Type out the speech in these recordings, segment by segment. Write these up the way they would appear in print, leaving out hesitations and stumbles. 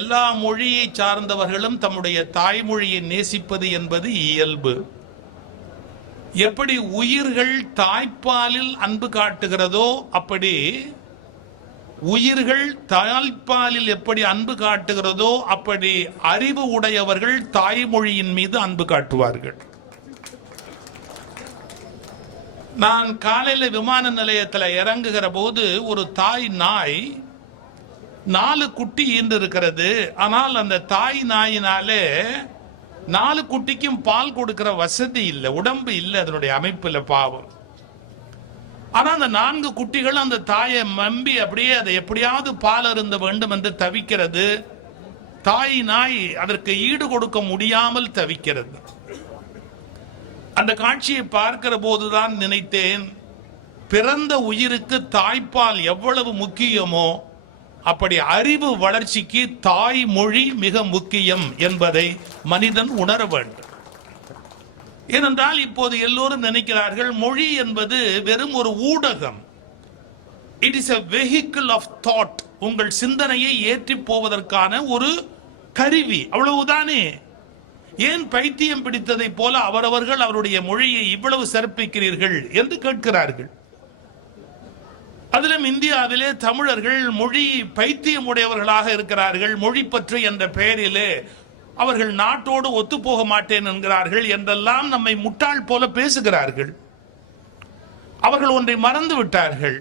எல்லா மொழியை சார்ந்தவர்களும் தம்முடைய தாய்மொழியை நேசிப்பது என்பது இயல்பு. எப்படி உயிர்கள் தாய்ப்பாலில் அன்பு காட்டுகிறதோ அப்படி உயிர்கள் தாய்ப்பாலில் எப்படி அன்பு காட்டுகிறதோ அப்படி அறிவு உடையவர்கள் தாய்மொழியின் மீது அன்பு காட்டுவார்கள். நான் காலையில விமான நிலையத்தில் இறங்குகிற போது ஒரு தாய் நாய் 4 குட்டி ஈன்று இருக்கிறது. ஆனால் அந்த தாய் நாயினாலே 4 குட்டிக்கும் பால் கொடுக்கிற வசதி இல்லை, உடம்பு இல்லை, அதனுடைய அமைப்புல பாவம். ஆனா அந்த 4 குட்டிகள் அந்த தாயை மம்பி அப்படியே அதை எப்படியாவது பால் அருந்த வேண்டும் என்று தவிக்கிறது. தாய் நாய் அதற்கு ஈடு கொடுக்க முடியாமல் தவிக்கிறது. அந்த காட்சியை பார்க்கிற போதுதான் நினைத்தேன், பிறந்த உயிருக்கு தாய்ப்பால் எவ்வளவு முக்கியமோ அப்படி அறிவு வளர்ச்சிக்கு தாய்மொழி மிக முக்கியம் என்பதை மனிதன் உணர வேண்டும். ஏனென்றால் இப்போது எல்லோரும் நினைக்கிறார்கள் மொழி என்பது வெறும் ஒரு ஊடகம். It is a vehicle of thought. உங்கள் சிந்தனையை ஏற்றி போவதற்கான ஒரு கருவி, அவ்வளவுதானே. ஏன் பைத்தியம் பிடித்ததை போல அவரவர்கள் அவருடைய மொழியை இவ்வளவு சிறப்பிக்கிறீர்கள் என்று கேட்கிறார்கள். அதிலும் இந்தியாவிலே தமிழர்கள் மொழி பைத்தியம் உடையவர்களாக இருக்கிறார்கள். மொழி பற்று என்ற பெயரிலே அவர்கள் நாட்டோடு ஒத்து போக மாட்டேன் என்கிறார்கள் என்றெல்லாம் நம்மை முட்டாள் போல பேசுகிறார்கள். அவர்கள் ஒன்றை மறந்து விட்டார்கள்.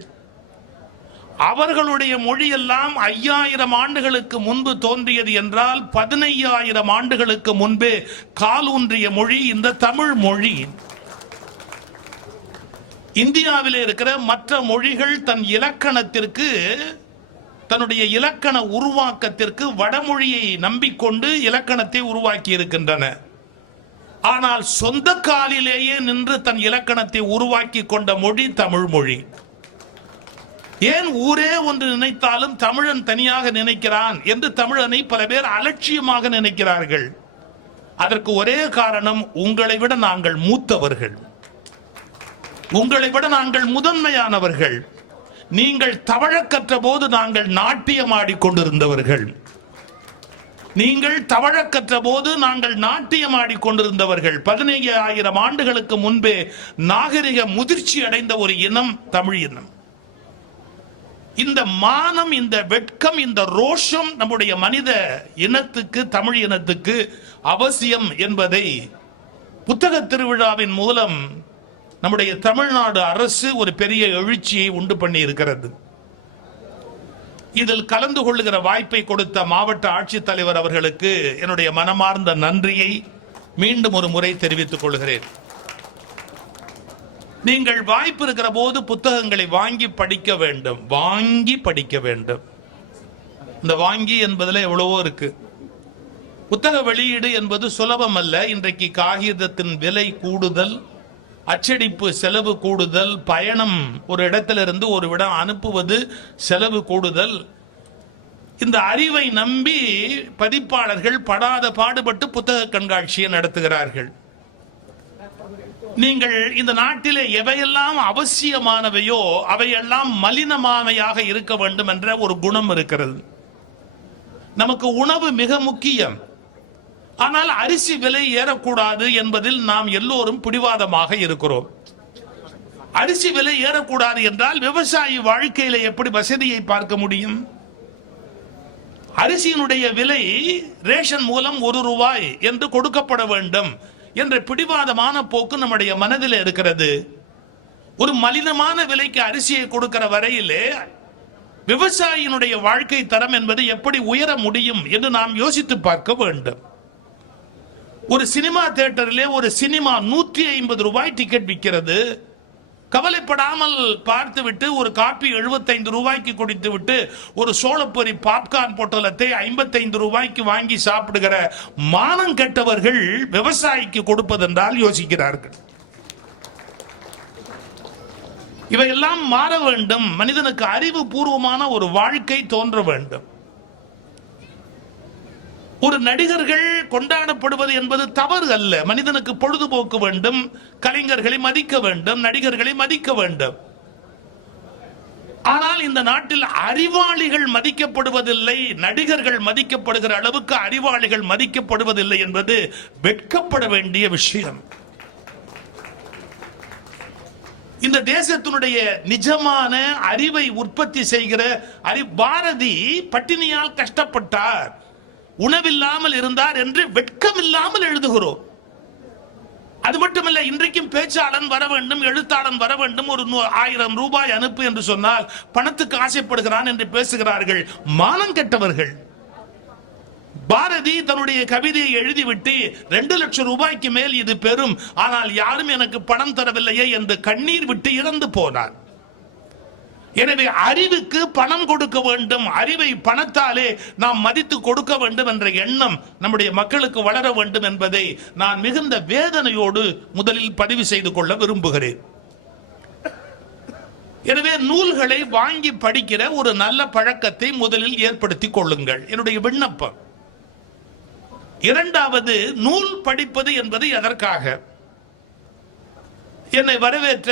அவர்களுடைய மொழியெல்லாம் 5000 ஆண்டுகளுக்கு முன்பு தோன்றியது என்றால் 15000 ஆண்டுகளுக்கு முன்பே காலூன்றிய மொழி இந்த தமிழ் மொழி. இந்தியாவில் இருக்கிற மற்ற மொழிகள் தன் இலக்கணத்திற்கு, தன்னுடைய இலக்கண உருவாக்கத்திற்கு வடமொழியை நம்பிக்கொண்டு இலக்கணத்தை உருவாக்கி இருக்கின்றன. ஆனால் சொந்த காலிலேயே நின்று தன் இலக்கணத்தை உருவாக்கி கொண்ட மொழி தமிழ் மொழி. ஏன் ஊரே ஒன்று நினைத்தாலும் தமிழன் தனியாக நினைக்கிறான் என்று தமிழனை பல பேர் அலட்சியமாக நினைக்கிறார்கள். அதற்கு ஒரே காரணம், உங்களை விட நாங்கள் மூத்தவர்கள், உங்களை விட நாங்கள் முதன்மையானவர்கள். நீங்கள் தவழக் கற்ற போது நாங்கள் நாட்டியம் ஆடிக்கொண்டிருந்தவர்கள், நீங்கள் தவழக் கற்ற போது நாங்கள் நாட்டியம் ஆடிக்கொண்டிருந்தவர்கள். 15000 ஆண்டுகளுக்கு முன்பே நாகரிக முதிர்ச்சி அடைந்த ஒரு இனம் தமிழ் இனம். இந்த மானம், இந்த வெட்கம், இந்த ரோஷம் நம்முடைய மனித இனத்துக்கு, தமிழ் இனத்துக்கு அவசியம் என்பதை புத்தக திருவிழாவின் மூலம் நம்முடைய தமிழ்நாடு அரசு ஒரு பெரிய எழுச்சியை உண்டு பண்ணி இருக்கிறது. இதில் கலந்து கொள்ளுகிற வாய்ப்பை கொடுத்த மாவட்ட ஆட்சித்தலைவர் அவர்களுக்கு என்னுடைய மனமார்ந்த நன்றியை மீண்டும் ஒரு முறை தெரிவித்துக் கொள்கிறேன். நீங்கள் வாய்ப்பு இருக்கிற போது புத்தகங்களை வாங்கி படிக்க வேண்டும், வாங்கி படிக்க வேண்டும். இந்த வாங்கி என்பதில் எவ்வளவோ இருக்கு. புத்தக வெளியீடு என்பது சுலபம் அல்ல. இன்றைக்கு காகிதத்தின் விலை கூடுதல், அச்சடிப்பு செலவு கூடுதல், பயணம் ஒரு இடத்திலிருந்து ஒரு இடம் அனுப்புவது செலவு கூடுதல். இந்த அறிவை நம்பி பதிப்பாளர்கள் படாத பாடுபட்டு புத்தக கண்காட்சியை நடத்துகிறார்கள். நீங்கள் இந்த நாட்டிலே எவையெல்லாம் அவசியமானவையோ அவையெல்லாம் மலினமானவையாக இருக்க வேண்டும் என்ற ஒரு குணம் இருக்கிறது. நமக்கு உணவு மிக முக்கியம். ஆனால் அரிசி விலை ஏறக்கூடாது என்பதில் நாம் எல்லோரும் பிடிவாதமாக இருக்கிறோம். அரிசி விலை ஏறக்கூடாது என்றால் விவசாயி வாழ்க்கையில எப்படி வசதியை பார்க்க முடியும்? அரிசியினுடைய விலை ரேஷன் மூலம் 1 ரூபாய் என்று கொடுக்கப்பட வேண்டும் என்ற பிடிவாதமான போக்கு நம்முடைய மனதில் இருக்கிறது. ஒரு மலினமான விலைக்கு அரிசியை கொடுக்கிற வரையிலே விவசாயியினுடைய வாழ்க்கை தரம் என்பது எப்படி உயர முடியும் என்று நாம் யோசித்து பார்க்க வேண்டும். ஒரு சினிமா தியேட்டரிலே ஒரு சினிமா 150 ரூபாய் டிக்கெட் விற்கிறது. கவலைப்படாமல் பார்த்துவிட்டு ஒரு காப்பி 75 ரூபாய்க்கு குடித்து விட்டு ஒரு சோளப்பொரி பாப்கார்ன் பொட்டலத்தை 55 ரூபாய்க்கு வாங்கி சாப்பிடுகிற மானம் கெட்டவர்கள் விவசாயிக்கு கொடுப்பதென்றால் யோசிக்கிறார்கள். இவையெல்லாம் மாற வேண்டும். மனிதனுக்கு அறிவு பூர்வமான ஒரு வாழ்க்கை தோன்ற வேண்டும். ஒரு நடிகர்கள் கொண்டாடப்படுவது என்பது தவறு அல்ல. மனிதனுக்கு பொழுதுபோக்கு வேண்டும், கலைஞர்களை மதிக்க வேண்டும், நடிகர்களை மதிக்க வேண்டும். ஆனால் இந்த நாட்டில் அறிவாளிகள் மதிக்கப்படுவதில்லை, நடிகர்கள் மதிக்கப்படுகிற அளவுக்கு அறிவாளிகள் மதிக்கப்படுவதில்லை என்பது வெட்கப்பட வேண்டிய விஷயம். இந்த தேசத்தினுடைய நிஜமான அறிவை உற்பத்தி செய்கிற பாரதி பட்டினியால் கஷ்டப்பட்டார், உணவில்லாமல் இருந்தார் என்று வெட்கமில்லாமல் எழுதுகிறோம். அது மட்டுமல்ல, இன்றைக்கும் பேச்சாளன் வர வேண்டும், எழுத்தாளன் வர வேண்டும், ஒரு 1000 ரூபாய் அனுப்பு என்று சொன்னால் பணத்துக்கு ஆசைப்படுகிறான் என்று பேசுகிறார்கள். மானம் கெட்டவர்கள். பாரதி தன்னுடைய கவிதையை எழுதிவிட்டு 2 லட்சம் ரூபாய்க்கு மேல் இது பெரும், ஆனால் யாரும் எனக்கு பணம் தரவில்லையே என்று கண்ணீர் விட்டு இறந்து போனார். எனவே அறிவுக்கு பணம் கொடுக்க வேண்டும், அறிவை பணத்தாலே நாம் மதித்து கொடுக்க வேண்டும் என்ற எண்ணம் நம்முடைய மக்களுக்கு வளர வேண்டும் என்பதை நான் மிகுந்த வேதனையோடு முதலில் பதிவு செய்து கொள்ள விரும்புகிறேன். எனவே நூல்களை வாங்கி படிக்கிற ஒரு நல்ல பழக்கத்தை முதலில் ஏற்படுத்திக் கொள்ளுங்கள், என்னுடைய விண்ணப்பம். இரண்டாவது, நூல் படிப்பது என்பது எதற்காக? என்னை வரவேற்ற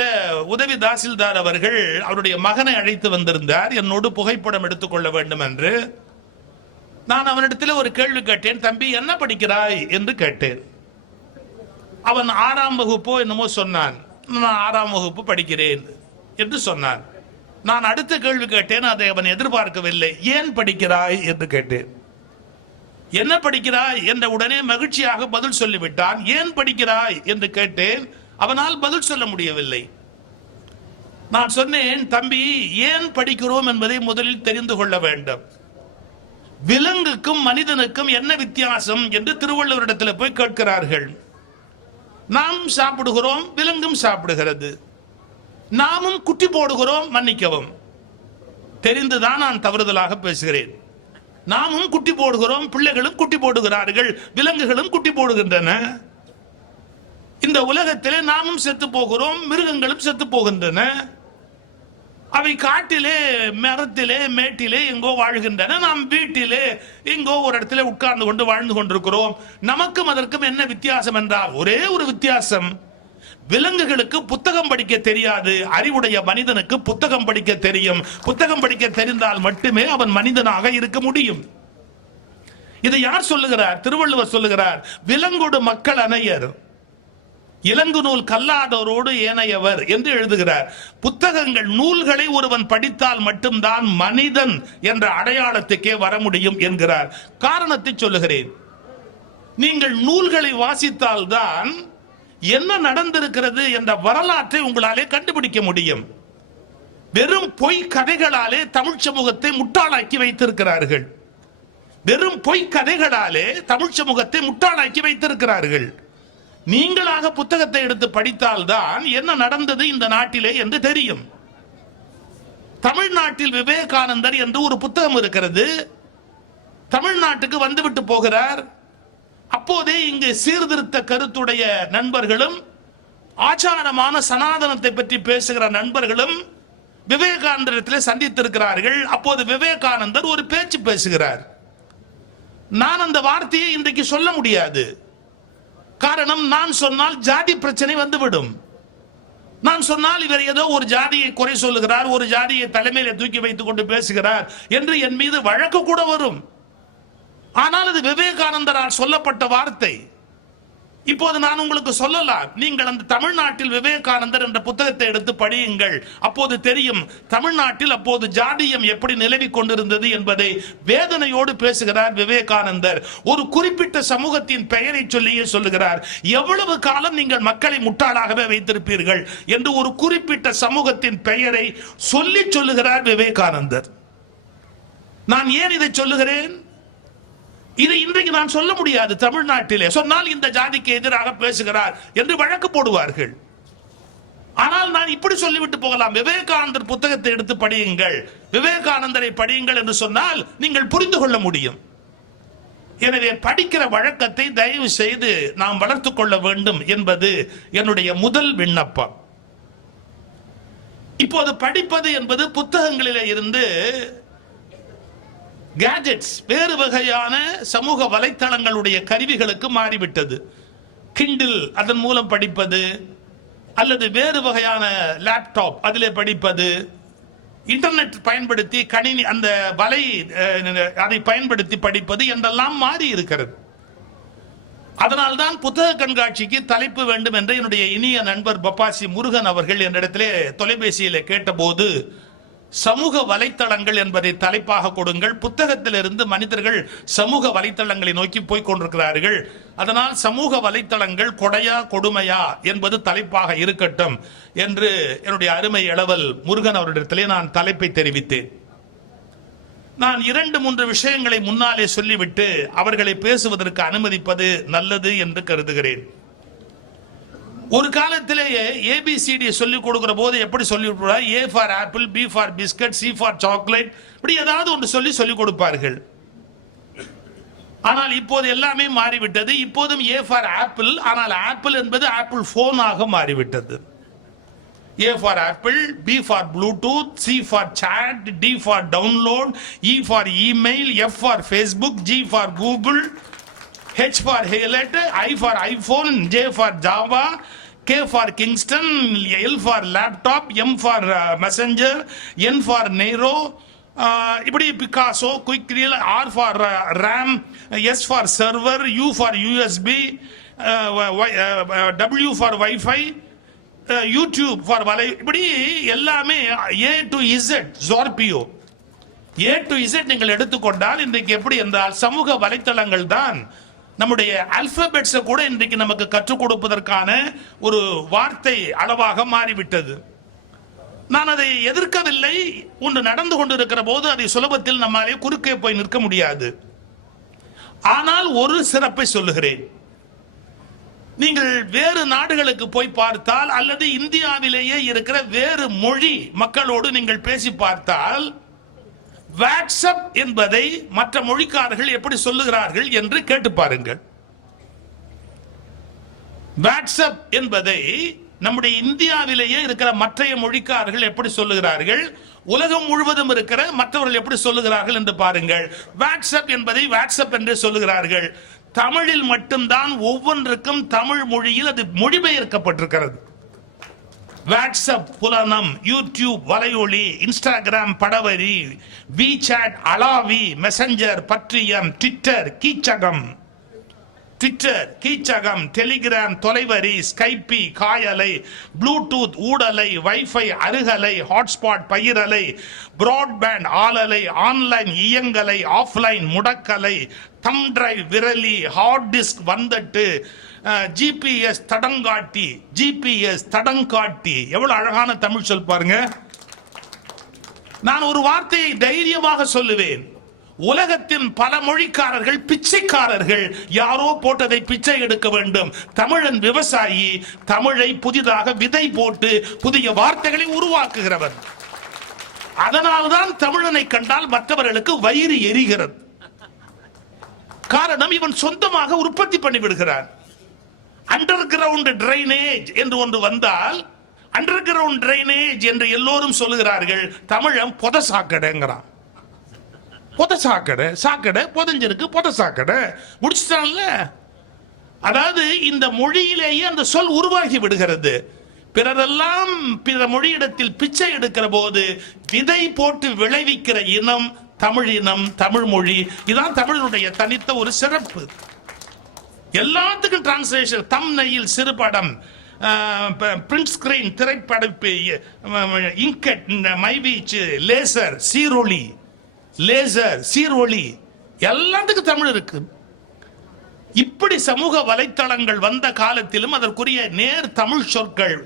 உதவி தாசில்தார் அவர்கள் அவருடைய மகனை அழைத்து வந்திருந்தார், என்னோடு புகைப்படம் எடுத்துக்கொள்ள வேண்டும் என்று. நான் அவனிடத்தில் ஒரு கேள்வி கேட்டேன், தம்பி என்ன படிக்கிறாய் என்று கேட்டேன். அவன் 6ஆம் வகுப்போ என்னமோ சொன்னான். நான் 6ஆம் வகுப்பு படிக்கிறேன் என்று சொன்னான். நான் அடுத்த கேள்வி கேட்டேன், அதை அவன் எதிர்பார்க்கவில்லை. ஏன் படிக்கிறாய் என்று கேட்டேன். என்ன படிக்கிறாய் என்ற உடனே மகிழ்ச்சியாக பதில் சொல்லிவிட்டான். ஏன் படிக்கிறாய் என்று கேட்டேன், அவனால் பதில் சொல்ல முடியவில்லை. நான் சொன்னேன், தம்பி ஏன் படிக்கிறோம் என்பதை முதலில் தெரிந்து கொள்ள வேண்டும். விலங்குக்கும் மனிதனுக்கும் என்ன வித்தியாசம் என்று திருவள்ளுவரிடத்தில் போய் கேட்கிறார்கள். நாம் சாப்பிடுகிறோம், விலங்கும் சாப்பிடுகிறது. நாமும் குட்டி போடுகிறோம், மன்னிக்கவும், தெரிந்துதான் நான் தவறுதலாக பேசுகிறேன். நாமும் குட்டி போடுகிறோம், பிள்ளைகளும் குட்டி போடுகிறார்கள், விலங்குகளும் குட்டி போடுகின்றன. இந்த உலகத்திலே நாமும் செத்து போகிறோம், மிருகங்களும் செத்து போகின்றன. அவை காட்டிலே, மரத்திலே, மேட்டிலே எங்கோ வாழ்கின்றன. நாம் வீட்டிலே எங்கோ ஒரு இடத்துல உட்கார்ந்து கொண்டு வாழ்ந்து கொண்டிருக்கிறோம். நமக்கும் அதற்கும் என்ன வித்தியாசம் என்றால் ஒரே ஒரு வித்தியாசம், விலங்குகளுக்கு புத்தகம் படிக்க தெரியாது, அறிவுடைய மனிதனுக்கு புத்தகம் படிக்க தெரியும். புத்தகம் படிக்க தெரிந்தால் மட்டுமே அவன் மனிதனாக இருக்க முடியும். இதை யார் சொல்லுகிறார்? திருவள்ளுவர் சொல்லுகிறார், விலங்கோடு மக்கள் அனையர், இலங்கு நூல் கல்லாதோரோடு ஏனையவர் என்று எழுதுகிறார். புத்தகங்கள், நூல்களை ஒருவன் படித்தால் மட்டும்தான் மனிதன் என்ற அடையாளத்துக்கே வர முடியும் என்கிறார். காரணத்தை சொல்லுகிறேன். நீங்கள் நூல்களை வாசித்தால்தான் என்ன நடந்திருக்கிறது என்ற வரலாற்றை உங்களாலே கண்டுபிடிக்க முடியும். வெறும் பொய் கதைகளாலே தமிழ் சமூகத்தை முட்டாளாக்கி வைத்திருக்கிறார்கள். வெறும் பொய் கதைகளாலே தமிழ் சமூகத்தை முட்டாளாக்கி வைத்திருக்கிறார்கள். நீங்களாக புத்தகத்தை எடுத்து படித்தால்தான் என்ன நடந்தது இந்த நாட்டிலே என்று தெரியும். தமிழ்நாட்டில் விவேகானந்தர் என்று ஒரு புத்தகம் இருக்கிறது. தமிழ்நாட்டுக்கு வந்துவிட்டு போகிறார். அப்போதே இங்கு சீர்திருத்த கருத்துடைய நண்பர்களும் ஆச்சாரமான சனாதனத்தை பற்றி பேசுகிற நண்பர்களும் விவேகானந்தரிடத்தில் சந்தித்திருக்கிறார்கள். அப்போது விவேகானந்தர் ஒரு பேச்சு பேசுகிறார். நான் அந்த வார்த்தையை இன்றைக்கு சொல்ல முடியாது. காரணம், நான் சொன்னால் ஜாதி பிரச்சனை வந்துவிடும். நான் சொன்னால் இவர் ஏதோ ஒரு ஜாதியை குறை சொல்லுகிறார், ஒரு ஜாதியை தலைமையில தூக்கி வைத்துக் கொண்டு பேசுகிறார் என்று என் மீது வழக்கு கூட வரும். ஆனால் அது விவேகானந்தரால் சொல்லப்பட்ட வார்த்தை. இப்போது நான் உங்களுக்கு சொல்லலாம், நீங்கள் அந்த தமிழ்நாட்டில் விவேகானந்தர் என்ற புத்தகத்தை எடுத்து படியுங்கள். அப்போது தெரியும் தமிழ்நாட்டில் அப்போது ஜாதியம் எப்படி நிலவி கொண்டிருந்தது என்பதை வேதனையோடு பேசுகிறார் விவேகானந்தர். ஒரு குறிப்பிட்ட சமூகத்தின் பெயரை சொல்லியே சொல்லுகிறார். எவ்வளவு காலம் நீங்கள் மக்களை முட்டாளாகவே வைத்திருப்பீர்கள் என்று ஒரு குறிப்பிட்ட சமூகத்தின் பெயரை சொல்லி சொல்லுகிறார் விவேகானந்தர். நான் ஏன் இதை சொல்லுகிறேன்? இதை இன்றைக்கு நான் சொல்ல முடியாது. தமிழ்நாட்டிலே சொன்னால் இந்த ஜாதிக்கு எதிராக பேசுகிறார் என்று வழக்கு போடுவார்கள். ஆனால் நான் இப்படி சொல்லிவிட்டு போகலாம், விவேகானந்தர் புத்தகத்தை எடுத்து படியுங்கள், விவேகானந்தரை படியுங்கள் என்று சொன்னால் நீங்கள் புரிந்து கொள்ள முடியும். எனவே படிக்கிற வழக்கத்தை தயவு செய்து நாம் வளர்த்துக் கொள்ள வேண்டும் என்பது என்னுடைய முதல் விண்ணப்பம். இப்போது படிப்பது என்பது புத்தகங்களிலே இருந்து கேஜெட்ஸ், வேறு வகையான சமூக வலைத்தளங்களுடைய கருவிகளுக்கு மாறிவிட்டது. கிண்டில், அதன் மூலம் படிப்பது, அல்லது வேறு வகையான லேப்டாப் அதிலே படிப்பது, இன்டர்நெட் பயன்படுத்தி கணினி அந்த வலை அதை பயன்படுத்தி படிப்பது என்றெல்லாம் மாறி இருக்கிறது. அதனால்தான் புத்தக கண்காட்சிக்கு தலைப்பு வேண்டும் என்று என்னுடைய இனிய நண்பர் பப்பாசி முருகன் அவர்கள் என்னிடத்திலே தொலைபேசியில் கேட்டபோது, சமூக வலைத்தளங்கள் என்பதை தலைப்பாக கொடுங்கள், புத்தகத்திலிருந்து மனிதர்கள் சமூக வலைத்தளங்களை நோக்கி போய் கொண்டிருக்கிறார்கள், அதனால் சமூக வலைத்தளங்கள் கொடையா கொடுமையா என்பது தலைப்பாக இருக்கட்டும் என்று என்னுடைய அருமை இளவல் முருகன் அவரிடத்திலே நான் தலைப்பை தெரிவித்தேன். நான் 2-3 விஷயங்களை முன்னாலே சொல்லிவிட்டு அவர்களை பேசுவதற்கு அனுமதிப்பது நல்லது என்று கருதுகிறேன். ஒரு காலத்திலேயே ABCD சொல்லிக் கொடுக்கிற போது எப்படி சொல்லி கொடுப்பார்? A for apple, B for biscuit, C for chocolate, இப்படி ஏதாவது ஒன்று சொல்லிக் கொடுப்பார்கள். ஆனால் இப்போது எல்லாமே மாறிவிட்டது. இப்போதும் A ஃபார் ஆப்பிள், ஆனால் ஆப்பிள் என்பது ஆப்பிள் போனாக மாறிவிட்டது. A for Apple, B for Bluetooth, C for chat, D for download, E for email, F for Facebook, G for Google, H for Hewlett, I for iPhone, J for Java, K for Kingston, L for laptop, M for messenger, N for Nero, இப்படி Picasso, quick real, R for RAM, S for server, U for USB, W for Wi-Fi, YouTube for வலை, இப்படி எல்லாமே A to Z ஜார்பியோ. A to Z நீங்கள் எடுத்துக்கொண்டால் இன்றைக்கு எப்படி என்றால் சமூக வலைத்தளங்கள் தான் நம்முடைய அல்பபெட்ஸை கூட இன்றைக்கு நமக்கு கற்றுக் கொடுப்பதற்கான ஒரு வார்த்தை அளவாக மாறிவிட்டது. நான் அதை எதிர்க்கவில்லை. ஒன்று நடந்து கொண்டிருக்கிற போது அதை சுலபத்தில் நம்மாலே குறுக்கே போய் நிற்க முடியாது. ஆனால் ஒரு சிறப்பை சொல்லுகிறேன். நீங்கள் வேறு நாடுகளுக்கு போய் பார்த்தால் அல்லது இந்தியாவிலேயே இருக்கிற வேறு மொழி மக்களோடு நீங்கள் பேசி பார்த்தால் வாட்ஸ்அப் என்பதை மற்ற மொழிக்காரர்கள் எப்படி சொல்லுகிறார்கள் என்று கேட்டு பாருங்கள். வாட்ஸ்அப் என்பதை நம்முடைய இந்தியாவிலேயே இருக்கிற மற்ற மொழிக்காரர்கள் எப்படி சொல்லுகிறார்கள், உலகம் முழுவதும் இருக்கிற மற்றவர்கள் எப்படி சொல்லுகிறார்கள் என்று பாருங்கள். வாட்ஸ்அப் என்பதை வாட்ஸ்அப் என்று சொல்லுகிறார்கள். தமிழில் மட்டும்தான் ஒவ்வொன்றுக்கும் தமிழ் மொழியில் அது மொழிபெயர்க்கப்பட்டிருக்கிறது. வாட்ஸ்அப் புலனம், யூடியூப் வலையொலி, இன்ஸ்டாகிராம் படவரி, WeChat அளாவி, மெசஞ்சர் பற்றியம், ட்விட்டர் கீச்சகம், டெலிகிராம் தொலைவரி, ஸ்கைப்பி காயலை, ப்ளூடூத் ஊடலை, வைஃபை அருகலை, ஹாட்ஸ்பாட் பயிரலை, பிராட்பேண்ட் ஆளலை, ஆன்லைன் இயங்கலை, ஆஃப்லைன் முடக்கலை, தம் டிரைவ் விரலி, ஹார்ட் டிஸ்க் வந்தட்டு, GPS தடங்காட்டி. எவ்வளவு அழகான தமிழ் சொல் பாருங்க. நான் ஒரு வார்த்தையை தைரியமாக சொல்லுவேன். உலகத்தின் பல மொழிக்காரர்கள் பிச்சைக்காரர்கள், யாரோ போட்டதை பிச்சை எடுக்க வேண்டும். தமிழன் விவசாயி, தமிழை புதிதாக விதை போட்டு புதிய வார்த்தைகளை உருவாக்குகிறவர். அதனால்தான் தமிழனை கண்டால் மற்றவர்களுக்கு வயிறு எரிகிறது. காரணம், இவன் சொந்தமாக உற்பத்தி பண்ணிவிடுகிறான். அண்டர் கிரவுண்ட் டிரைனேஜ் என்று ஒன்று வந்தால், அண்டர் கிரவுண்ட் டிரைனேஜ் என்று எல்லோரும் சொல்லுகிறார்கள். தமிழன் பொத சாக்கடைங்கிறான். பொத சாக்கடை புதஞ்சிருக்கு, பொத சாக்கடை முடிச்சுட்டான்ல. அதாவது இந்த மொழியிலேயே அந்த சொல் உருவாகி விடுகிறது. பிறரெல்லாம் பிற மொழியிடத்தில் பிச்சை எடுக்கிற போது விதை போட்டு விளைவிக்கிற இனம் தமிழ் இனம், தமிழ் மொழி. இதான் தமிழனுடைய தனித்த ஒரு சிறப்பு. எல்லாத்துக்கும் டிரான்ஸ்லேஷன், தம்ப்நெயில் சிறுபடம், பிரிண்ட் ஸ்கிரீன் திரைப்படப்பு, இங்கட், மைவீச்சு, லேசர் சீரொளி, எல்லாத்துக்கும் தமிழ் இருக்கு. இப்படி சமூக வலைத்தளங்கள் வந்த காலத்திலும் அதற்குரிய நேர் தமிழ் சொற்கள்,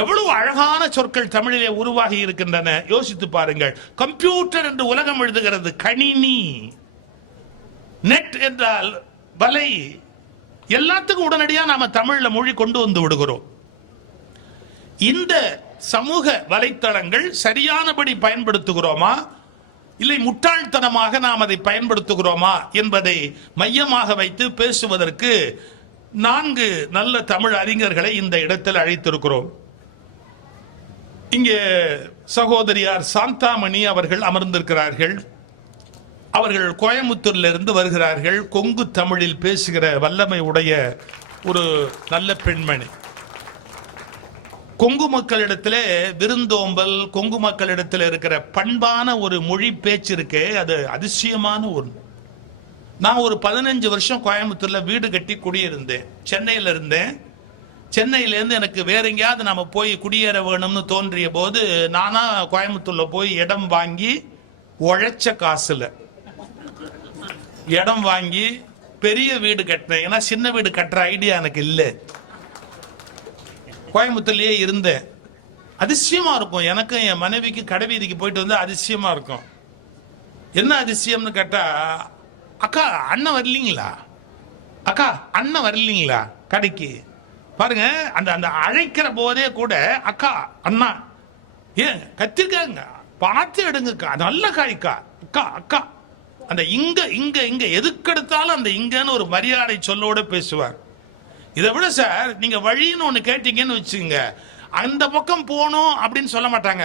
எவ்வளவு அழகான சொற்கள் தமிழிலே உருவாகி இருக்கின்றன. யோசித்து பாருங்கள். கம்ப்யூட்டர் என்று உலகம் எழுதுகிறது, கணினி. நெட் என்றால் வலை. எல்லாத்துக்கும் உடனடியாக நாம தமிழ்ல மொழி கொண்டு வந்து விடுகிறோம். இந்த சமூக வலைத்தளங்கள் சரியானபடி பயன்படுத்துகிறோமா, இல்லை முட்டாள்தனமாக நாம் அதை பயன்படுத்துகிறோமா என்பதை மையமாக வைத்து பேசுவதற்கு 4 நல்ல தமிழ் அறிஞர்களை இந்த இடத்தில் அழைத்திருக்கிறோம். இங்கே சகோதரியார் சாந்தாமணி அவர்கள் அமர்ந்திருக்கிறார்கள். அவர்கள் கோயம்புத்தூரிலிருந்து வருகிறார்கள். கொங்கு தமிழில் பேசுகிற வல்லமை உடைய ஒரு நல்ல பெண்மணி. கொங்கு மக்களிடத்துல விருந்தோம்பல், கொங்கு மக்களிடத்துல இருக்கிற பண்பான ஒரு மொழி பேச்சு இருக்கே, அது அதிசயமான ஒன்று. நான் ஒரு 15 வருஷம் கோயம்புத்தூர்ல வீடு கட்டி குடியிருந்தேன். சென்னையில இருந்தேன். சென்னையிலேருந்து எனக்கு வேற எங்கேயாவது நம்ம போய் குடியேற வேணும்னு தோன்றிய போது நானா கோயம்புத்தூர்ல போய் இடம் வாங்கி உழைச்ச காசுல இடம் வாங்கி பெரிய வீடு கட்டினேன். ஏன்னா சின்ன வீடு கட்டுற ஐடியா எனக்கு இல்லை. கோயம்புத்தூர்லயே இருந்தேன். அதிசயமா இருக்கும். எனக்கும் என் மனைவிக்கு கடை வீதிக்கு போயிட்டு வந்து அதிசயமா இருக்கும். என்ன அதிசயம்னு கேட்டா, அக்கா அண்ணன் வரலீங்களா, அக்கா அண்ணன் வரலீங்களா கடைக்கு, பாருங்க அந்த அந்த அழைக்கிற போதே கூட அக்கா அண்ணா, ஏன் கத்திருக்காங்க பார்த்து எடுங்கக்கா, நல்ல காய்க்கா, அக்கா அக்கா, அந்த இங்க இங்க இங்க எதுக்கெடுத்தாலும் அந்த இங்கன்னு ஒரு மரியாதை சொல்லோட பேசுவார். இதை விட சார், நீங்க வழின்னு ஒண்ணு கேட்டீங்கன்னு வச்சுங்க, அந்த பக்கம் போகணும் அப்படின்னு சொல்ல மாட்டாங்க,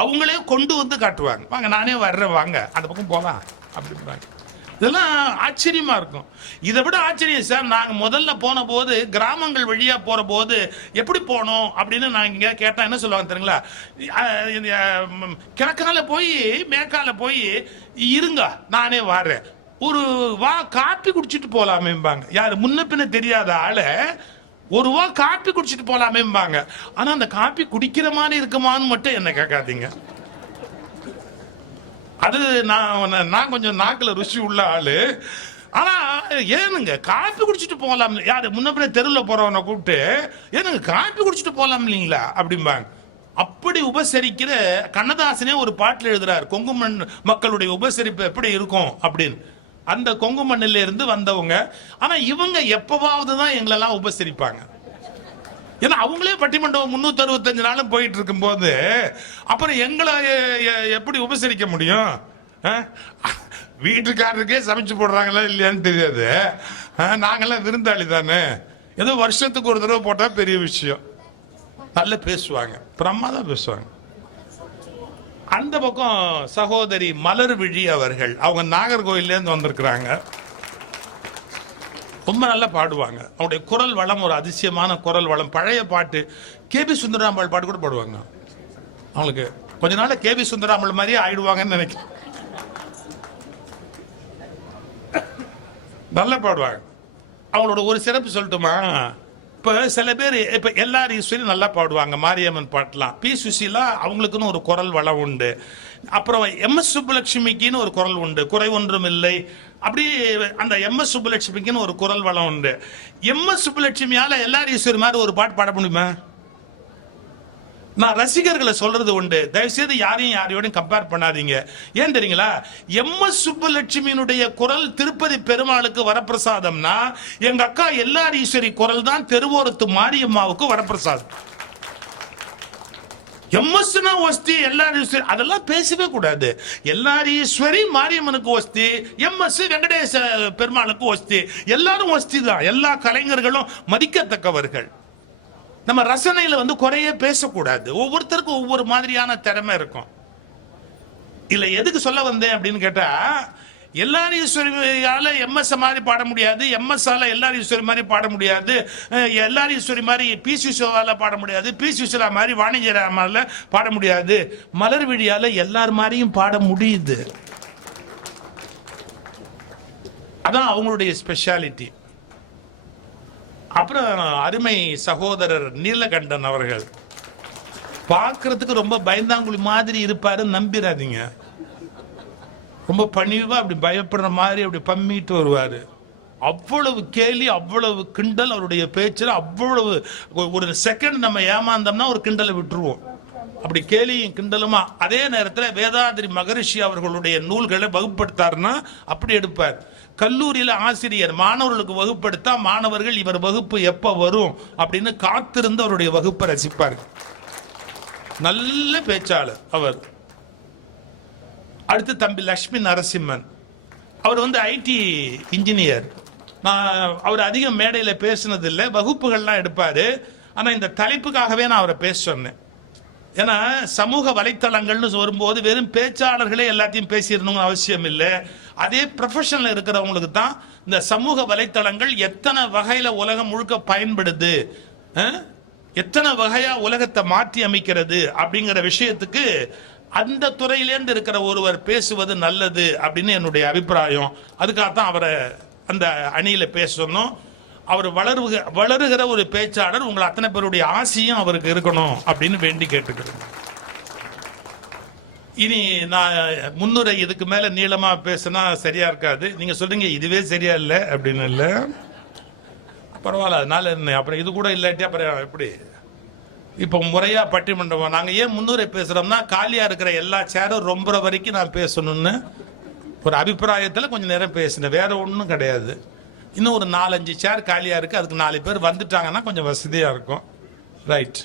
அவங்களே கொண்டு வந்து காட்டுவாங்க. வாங்க நானே வர்றேன், வாங்க அந்த பக்கம் போகலாம் அப்படின்றாங்க. இதெல்லாம் ஆச்சரியமா இருக்கும். இதை விட ஆச்சரியம் சார், நாங்க முதல்ல போன போது கிராமங்கள் வழியா போற போது எப்படி போனோம் அப்படின்னு நான் இங்க கேட்டா என்ன சொல்லுவாங்க தெரியுங்களா, கிழக்கால போய் மேற்கால போய் இருங்க நானே வாரேன், ஒரு வா காப்பி குடிச்சிட்டு போலாமேம்பாங்க. யாரு முன்ன பின்ன தெரியாத ஆள ஒரு வா காப்பி குடிச்சிட்டு போலாமேம்பாங்க. ஆனா அந்த காப்பி குடிக்கிற மாதிரி இருக்குமான்னு மட்டும் என்ன கேட்காதீங்க. அது நான் கொஞ்சம் நாக்குல ருசி உள்ள ஆளு. ஆனா ஏனுங்க காப்பி குடிச்சிட்டு போகலாம், யாரு முன்ன பின்ன தெருவில் போறவனை கூப்பிட்டு ஏனுங்க காப்பி குடிச்சிட்டு போகலாம் இல்லைங்களா அப்படிம்பாங்க. அப்படி உபசரிக்கிற கண்ணதாசனே ஒரு பாட்டில் எழுதுறாரு, கொங்கு மண் மக்களுடைய உபசரிப்பு எப்படி இருக்கும் அப்படின்னு. அந்த கொங்கு மண்ணில இருந்து வந்தவங்க. ஆனா இவங்க எப்பவாவது தான் எங்களெல்லாம் உபசரிப்பாங்க. ஏன்னா அவங்களே பட்டிமண்டபம் 365 நாளும் போயிட்டு இருக்கும் போது அப்புறம் எங்களை எப்படி உபசரிக்க முடியும்? வீட்டுக்காரருக்கே சமைச்சு போடுறாங்களா இல்லையான்னு தெரியாது. நாங்கெல்லாம் விருந்தாளி தானே, ஏதோ வருஷத்துக்கு ஒரு தடவை போட்டா பெரிய விஷயம். நல்லா பேசுவாங்க, பிரமாதம் பேசுவாங்க. அந்த பக்கம் சகோதரி மலர் விழி அவர்கள், அவங்க நாகர்கோயிலேருந்து வந்திருக்கிறாங்க. ரொம்ப நல்லா பாடுவாங்க. அவருடைய குரல் வளம் ஒரு அதிசயமான குரல் வளம். பழைய பாட்டு, கேபி சுந்தராம்பாள் பாட்டு கூட பாடுவாங்க. அவங்களுக்கு கொஞ்ச நாள் கேபி சுந்தராம்பாள் மாதிரியே ஆயிடுவாங்கன்னு நினைக்கிறேன். நல்லா பாடுவாங்க. அவங்களோட ஒரு சிறப்பு சொல்லட்டுமா, இப்ப சில பேர் இப்ப எல்லார் ஈஸ்வரியும் நல்லா பாடுவாங்க, மாரியம்மன் பாட்டுலாம். பி சுசீலா அவங்களுக்குன்னு ஒரு குரல் வளம் உண்டு. அப்புறம் எம்.எஸ். சுப்புலட்சுமிக்குன்னு ஒரு குரல் உண்டு, குறை ஒன்றும் இல்லை. அப்படி அந்த எம்.எஸ். சுப்புலட்சுமிக்குன்னு ஒரு குரல் வளம் உண்டு. எம்.எஸ். சுப்புலட்சுமியால எல்லார் ஈஸ்வரி மாதிரி ஒரு பாட்டு பாட முடியுமா? நான் ரசிகர்களை சொல்றது உண்டு, தயவுசெய்து யாரையோடையும் கம்பேர் பண்ணாதீங்க. ஏன் தெரியுங்களா, எம்.எஸ். சுப்புலட்சுமியினுடைய குரல் திருப்பதி பெருமாளுக்கு வரப்பிரசாதம்னா, எங்க அக்கா எல்லார் ஈஸ்வரி குரல் தான் தெருவோரத்து மாரியம்மாவுக்கு வரப்பிரசாதம். எம்.எஸ்.னா ஒஸ்தி, எல்லார் ஈஸ்வரி அதெல்லாம் பேசவே கூடாது. எல்லார் ஈஸ்வரி மாரியம்மனுக்கு ஒஸ்தி, எம்.எஸ். வெங்கடேச பெருமாளுக்கு ஒஸ்தி. எல்லாரும் ஒஸ்தி தான். எல்லா கலைஞர்களும் மதிக்கத்தக்கவர்கள். நம்ம ரசனையில குறைய பேசக்கூடாது. ஒவ்வொருத்தருக்கும் ஒவ்வொரு மாதிரியான திறமை இருக்கும். இல்ல எதுக்கு சொல்ல வந்தேன் அப்படின்னு கேட்டா, எல்லார் ஈஸ்வரியால எம்.எஸ். மாதிரி பாட முடியாது, எம்.எஸ். ஆல எல்லார் ஈஸ்வரி மாதிரி பாட முடியாது, எல்லார் ஈஸ்வரி மாதிரி பி சுஷாவால பாட முடியாது, பி சுஷலா மாதிரி வாணிஜராமால பாட முடியாது, மலர் விழியால எல்லார் மாதிரியும் பாட முடியுது. அதான் அவங்களுடைய ஸ்பெஷாலிட்டி. அப்புறம் அருமை சகோதரர் நீலகண்டன் அவர்கள் பார்க்கறதுக்கு ரொம்ப பயந்தாங்குழி மாதிரி இருப்பாரு, நம்பிராதீங்க. ரொம்ப பணிவா அப்படி பயப்படுற மாதிரி அப்படி பம்மிட்டு வருவாரு. அவ்வளவு கேலி, அவ்வளவு கிண்டல் அவருடைய பேச்சில். அவ்வளவு ஒரு செகண்ட் நம்ம ஏமாந்தோம்னா ஒரு கிண்டலை விட்டுருவோம். அப்படி கேலியும் கிண்டலுமா. அதே நேரத்தில் வேதாதிரி மகரிஷி அவர்களுடைய நூல்களை வகுப்படுத்தாருன்னா அப்படி எடுப்பார். கல்லூரியில் ஆசிரியர் மாணவர்களுக்கு வகுப்படுத்தா மாணவர்கள் இவர் வகுப்பு எப்ப வரும் அப்படின்னு காத்திருந்து அவருடைய வகுப்பை ரசிப்பார். நல்ல பேச்சாளர் அவர். அடுத்து தம்பி லட்சுமி நரசிம்மன், அவர் ஐடி இன்ஜினியர். நான் அவர் அதிகம் மேடையில் பேசினது இல்லை, வகுப்புகள்லாம் எடுப்பாரு. ஆனால் இந்த தலைப்புக்காகவே நான் அவரை பேச சொன்னேன். ஏன்னா சமூக வலைத்தளங்கள்னு வரும்போது வெறும் பேச்சாளர்களே எல்லாத்தையும் பேசிடணும்னு அவசியம் இல்லை. அதே ப்ரொஃபஷனில் இருக்கிறவங்களுக்கு தான் இந்த சமூக வலைத்தளங்கள் எத்தனை வகையில் உலகம் முழுக்க பயன்படுது. எத்தனை வகையா உலகத்தை மாற்றி அமைக்கிறது அப்படிங்கிற விஷயத்துக்கு அந்த துறையிலேருந்து இருக்கிற ஒருவர் பேசுவது நல்லது அப்படின்னு என்னுடைய அபிப்பிராயம். அதுக்காகத்தான் அவரை அந்த அணியில பேசணும். அவர் வளருகிற ஒரு பேச்சாளர். உங்களை அத்தனை பேருடைய ஆசையும் அவருக்கு இருக்கணும் அப்படின்னு வேண்டி கேட்டுக்கிறேன். இனி நான் முன்னுரை இதுக்கு மேல நீளமா பேசினா சரியா இருக்காது. நீங்க சொல்றீங்க இதுவே சரியா இல்லை அப்படின்னு. இல்லை பரவாயில்ல, அதனால என்ன, அப்புறம் இது கூட இல்லாட்டி அப்புறம் எப்படி? இப்போ முறையா பட்டிமன்றம் நாங்க ஏன் முன்னுரை பேசுறோம்னா, காலியா இருக்கிற எல்லா சேரும் ரொம்ப வரைக்கும் நான் பேசணும்னு ஒரு அபிப்பிராயத்தில் கொஞ்சம் நேரம் பேசினேன், வேற ஒன்றும் கிடையாது. இன்னும் ஒரு 4-5 சேர் காலியா இருக்கு, அதுக்கு 4 பேர் வந்துட்டாங்கன்னா கொஞ்சம் வசதியா இருக்கும். ரைட்,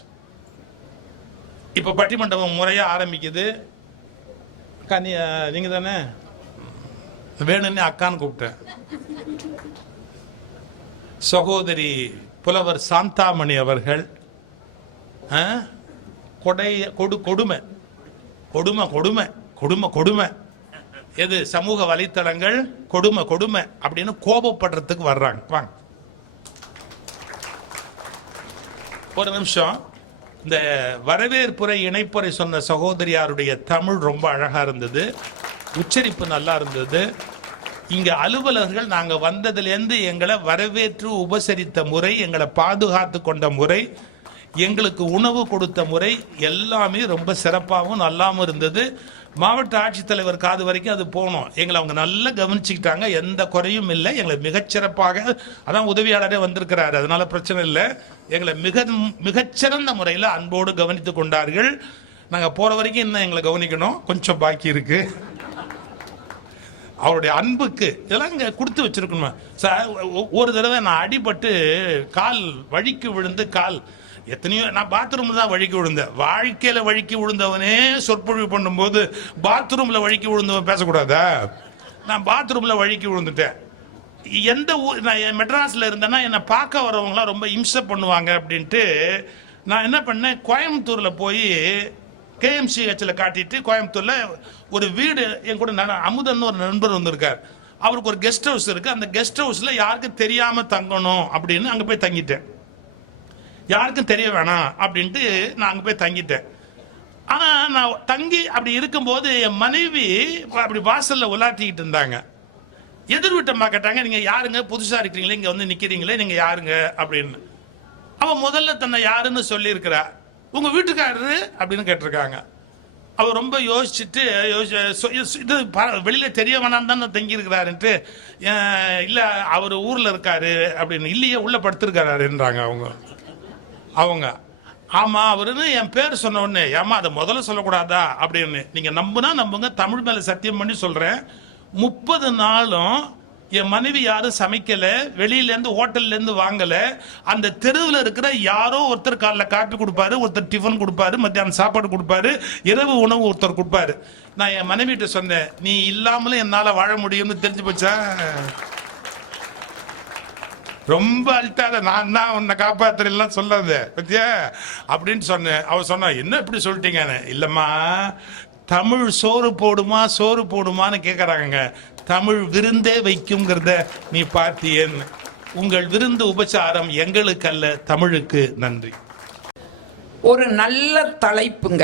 இப்போ பட்டிமன்றம் முறையா ஆரம்பிக்குது. அக்கா நீங்க தானே வேணும்னு அக்கான்னு கூப்பிட்டேன். சகோதரி புலவர் சாந்தாமணி அவர்கள் கொடுமை கொடுமை கொடுமை கொடுமை கொடுமை எது சமூக வலைத்தளங்கள் கொடுமை கொடுமை அப்படின்னு கோபப்படுறதுக்கு வர்றாங்க. வாங்க ஒரு நிமிஷம். இந்த வரவேற்புரை இணைப்புரை சொன்ன சகோதரியாருடைய தமிழ் ரொம்ப அழகா இருந்தது, உச்சரிப்பு நல்லா இருந்தது. இங்க அலுவலர்கள் நாங்க வந்ததுலேருந்து எங்களை வரவேற்று உபசரித்த முறை, எங்களை பாதுகாத்து கொண்ட முறை, எங்களுக்கு உணவு கொடுத்த முறை எல்லாமே ரொம்ப சிறப்பாகவும் நல்லாவும் இருந்தது. மாவட்ட ஆட்சித்தலைவர் காது வரைக்கும் அது போனோம். எங்களை அவங்க நல்லா கவனிச்சுக்கிட்டாங்க, எந்த குறையும் இல்லை. எங்களை மிகச்சிறப்பாக, அதான் உதவியாளரே வந்திருக்கிறாரு, அதனால பிரச்சனை இல்லை. எங்களை மிகச்சிறந்த முறையில் அன்போடு கவனித்து கொண்டார்கள். நாங்கள் போற வரைக்கும் இன்னும் எங்களை கவனிக்கணும், கொஞ்சம் பாக்கி இருக்கு. அவருடைய அன்புக்கு இதெல்லாம் இங்கே கொடுத்து வச்சிருக்கணுமா சார்? ஒரு தடவை நான் அடிபட்டு கால் வழிக்கு விழுந்து, கால் எத்தனையோ, நான் பாத்ரூம்ல தான் வழிக்கு விழுந்தேன். வாழ்க்கையில வழிக்கு விழுந்தவனே சொற்பொழிவு பண்ணும்போது பாத்ரூம்ல வழிக்கு விழுந்தவன் பேசக்கூடாதா? நான் பாத்ரூம்ல வழிக்கு விழுந்துட்டேன். எந்த ஊர், நான் மெட்ராஸ்ல இருந்தேன்னா என்னை பார்க்க வரவங்களாம் ரொம்ப இம்சை பண்ணுவாங்க அப்படின்ட்டு நான் என்ன பண்ணேன், கோயம்புத்தூர்ல போய் KMCHல காட்டிட்டு, கோயம்புத்தூர்ல ஒரு வீடு என் கூட அமுதன் ஒரு நண்பர் வந்திருக்கார், அவருக்கு ஒரு கெஸ்ட் ஹவுஸ் இருக்கு. அந்த கெஸ்ட் ஹவுஸ்ல யாருக்கும் தெரியாம தங்கணும் அப்படின்னு அங்க போய் தங்கிட்டேன். யாருக்கும் தெரிய வேணாம் அப்படின்ட்டு நான் அங்கே போய் தங்கிட்டேன். ஆனால் நான் தங்கி அப்படி இருக்கும்போது என் மனைவி அப்படி வாசலில் உலாட்டிக்கிட்டு இருந்தாங்க. எதிர் வீட்டம்மா கேட்டாங்க, நீங்கள் யாருங்க, புதுசாக இருக்கிறீங்களே, இங்கே வந்து நிற்கிறீங்களே, நீங்கள் யாருங்க அப்படின்னு. அவன் முதல்ல தன்னை யாருன்னு சொல்லியிருக்கிறா. உங்கள் வீட்டுக்காரரு அப்படின்னு கேட்டிருக்காங்க. அவர் ரொம்ப யோசிச்சுட்டு இது வெளியில் தெரிய வேணாம் தானே தங்கியிருக்கிறாருன்ட்டு, இல்லை அவர் ஊரில் இருக்காரு அப்படின்னு. இல்லையே, உள்ளே படுத்திருக்காருன்றாங்க அவங்க. ஆமா அவருன்னு என் பேர் சொன்ன உடனே, ஏமா அதை முதல்ல சொல்லக்கூடாதா அப்படின்னு. நீங்க நம்புனா நம்புங்க, தமிழ் மேல சத்தியம் பண்ணி சொல்றேன், 30 நாளும் என் மனைவி யாரும் சமைக்கல, வெளியில இருந்து ஹோட்டல்ல இருந்து வாங்கல. அந்த தெருவில் இருக்கிற யாரோ ஒருத்தர் காலைல காப்பி கொடுப்பாரு, ஒருத்தர் டிஃபன் கொடுப்பாரு, மத்தியானம் சாப்பாடு கொடுப்பாரு, இரவு உணவு ஒருத்தர் கொடுப்பாரு. நான் என் மனைவிட்ட சொன்னேன், நீ இல்லாமலும் என்னால வாழ முடியும்னு தெரிஞ்சு போச்சா? ரொம்ப அழுத்தாத, நான் தான் உன்னை காப்பாத்துறேன் சொல்லாத பத்தியா அப்படின்னு சொன்னேன். அவ சொன்னா, என்ன இப்படி சொல்லிட்டீங்க? இல்லம்மா, தமிழ் சோறு போடுமா சோறு போடுமான்னு கேட்கறாங்க. தமிழ் விருந்தே வைக்குங்கிறத நீ பார்த்தியேன்னு. உங்கள் விருந்து உபச்சாரம் எங்களுக்கு அல்ல, தமிழுக்கு. நன்றி. ஒரு நல்ல தலைப்புங்க.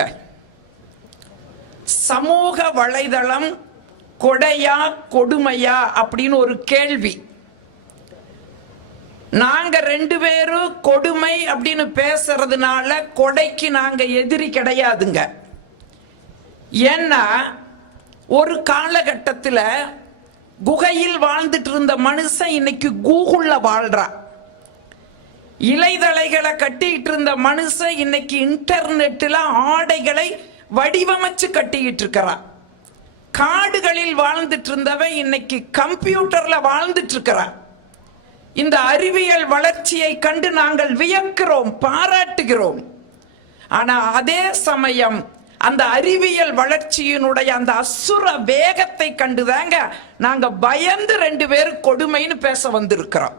சமூக வலைதளம் கொடையா கொடுமையா அப்படின்னு ஒரு கேள்வி. நாங்க 2 பேரும் கொடுமை அப்படின்னு பேசுறதுனால கொடைக்கு நாங்க எதிரி கிடையாதுங்க. ஏன்னா ஒரு காலகட்டத்தில் குகையில் வாழ்ந்துட்டு இருந்த மனுஷன் இன்னைக்கு கூகுள்ல வாழ்றா. இலைதழைகளை கட்டிட்டு இருந்த மனுஷன் இன்னைக்கு இன்டர்நெட்ல ஆடைகளை வடிவமைச்சு கட்டிக்கிட்டு இருக்கிறா. காடுகளில் வாழ்ந்துட்டு இருந்தவன் இன்னைக்கு கம்ப்யூட்டர்ல வாழ்ந்துட்டு இருக்கிறா. இந்த அறிவியல் வளர்ச்சியை கண்டு நாங்கள் வியக்கிறோம், பாராட்டுகிறோம். ஆனா அதே சமயம் அந்த அறிவியல் வளர்ச்சியினுடைய அந்த அசுர வேகத்தை கண்டுதாங்க நாங்க பயந்து 2 பேரும் கொடுமைன்னு பேச வந்திருக்கிறோம்.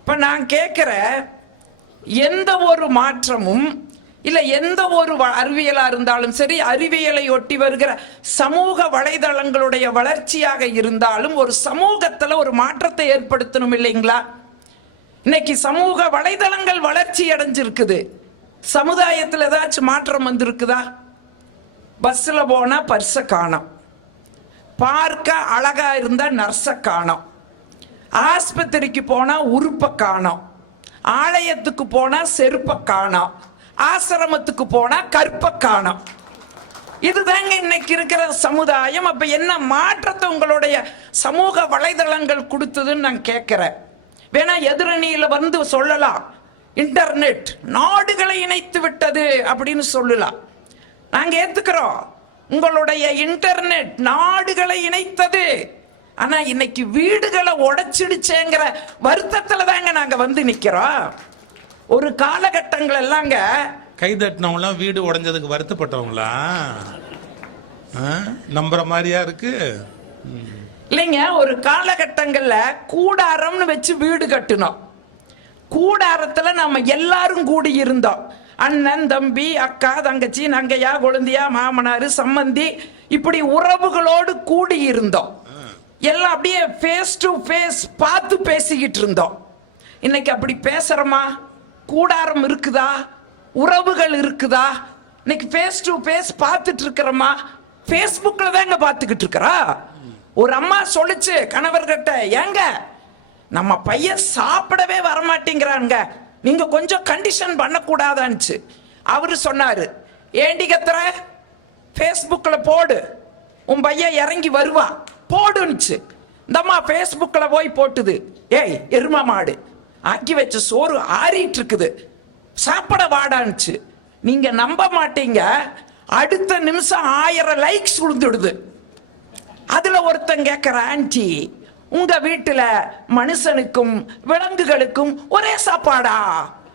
இப்ப நான் கேட்கிற எந்த ஒரு மாற்றமும் இல்ல, எந்த ஒரு அறிவியலா இருந்தாலும் சரி, அறிவியலை ஒட்டி வருகிற சமூக வலைதளங்களுடைய வளர்ச்சியாக இருந்தாலும் ஒரு சமூகத்துல ஒரு மாற்றத்தை ஏற்படுத்தணும் இல்லைங்களா? இன்னைக்கு சமூக வலைதளங்கள் வளர்ச்சி அடைஞ்சிருக்குது. சமுதாயத்தில் ஏதாச்சும் மாற்றம் வந்திருக்குதா? பஸ்ல போனா பர்ஸை காணோம், பார்க்க அழகா இருந்த நர்ஸை காணோம், ஆஸ்பத்திரிக்கு போனா உறுப்பை காணோம், ஆலயத்துக்கு போனா செருப்பை காணோம், ஆசிரமத்துக்கு போனா கற்பை காணோம். இதுதாங்க இன்னைக்கு இருக்கிற சமுதாயம். அப்ப என்ன மாற்றத்தை உங்களுடைய சமூக வலைதளங்கள் கொடுத்ததுன்னு நான் கேட்கிறேன். வேணா எதிரணியில வந்து சொல்லலாம், இன்டர்நெட் நாடுகளை இணைத்து விட்டது அப்படின்னு சொல்லலாம். நாங்க ஏத்துக்கிறோம், உங்களுடைய இன்டர்நெட் நாடுகளை இணைத்தது. ஆனா இன்னைக்கு வீடுகளை உடைச்சிடுச்சேங்கிற வருத்தத்துல தாங்க நாங்க வந்து நிக்கிறோம். ஒரு காலகட்டங்கள் எல்லாங்க கை தட்டினவங்களாம் வீடு உடைஞ்சதுக்கு வருத்தப்பட்டவங்களா நம்புற மாதிரியா இருக்கு இல்லைங்க. ஒரு காலகட்டங்கள்ல கூடாரம்னு வச்சு வீடு கட்டினோம். கூடாரத்துல நம்ம எல்லாரும் கூடி இருந்தோம். அண்ணன், தம்பி, அக்கா, தங்கச்சி, நங்கையா, கொழுந்தியா, மாமனாரு, சம்மந்தி, இப்படி உறவுகளோடு கூடி இருந்தோம். எல்லாம் அப்படியே ஃபேஸ் டு ஃபேஸ் பார்த்து பேசிக்கிட்டு இருந்தோம். இன்னைக்கு அப்படி பேசுறோமா? கூடாரம் இருக்குதா? உறவுகள் இருக்குதா? இன்னைக்கு ஃபேஸ் டு ஃபேஸ் பார்த்துட்டு இருக்கிறோமா? ஃபேஸ்புக்கில் தாங்க பார்த்துக்கிட்டு இருக்கிறா. ஒரு அம்மா சொல்லுச்சு கணவர்கிட்ட, ஏங்க நம்ம பையன் சாப்பிடவே வரமாட்டேங்கிறாங்க, நீங்க கொஞ்சம் கண்டிஷன் பண்ணக்கூடாதான்ச்சு. அவரு சொன்னாரு, ஏண்டி கத்துற, ஃபேஸ்புக்கில் போடு, உன் பையன் இறங்கி வருவா, போடுன்னுச்சு. இந்த அம்மா ஃபேஸ்புக்கில் போய் போட்டுது, ஏய் எரும மாடு, ஆக்கி வச்ச சோறு ஆறிட்டு இருக்குது, சாப்பிட வாடான்னுச்சு. நீங்க நம்ப மாட்டீங்க, அடுத்த நிமிஷம் 1000 லைக்ஸ் விழுந்துடுது. அதுல ஒருத்தன் கேட்கிற, ஆன்டி உங்க வீட்டுல மனுஷனுக்கும் விலங்குகளுக்கும் ஒரே சாப்பாடா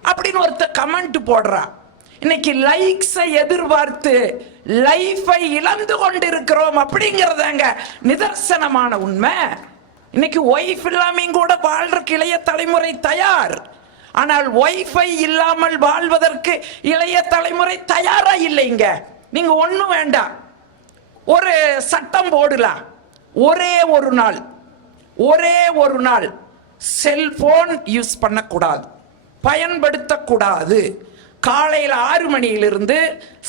அப்படின்னு ஒருத்த கமெண்ட் போடுறா. இன்னைக்கு லைக்ஸை எதிர்பார்த்து லைஃபை இழந்து கொண்டிருக்கிறோம் அப்படிங்கறதாங்க நிதர்சனமான உண்மை. இன்னைக்கு ஒய்ஃப் இல்லாமையும் கூட வாழ்றதுக்கு இளைய தலைமுறை தயார். ஆனால் ஒய்ஃபை இல்லாமல் வாழ்வதற்கு இளைய தலைமுறை தயாரா இல்லைங்க. நீங்க ஒண்ணும் வேண்டாம், ஒரு சட்டம் போடலாம், ஒரே ஒரு நாள் செல்போன் யூஸ் பண்ணக்கூடாது, பயன்படுத்தக்கூடாது. காலையில் 6 மணியிலிருந்து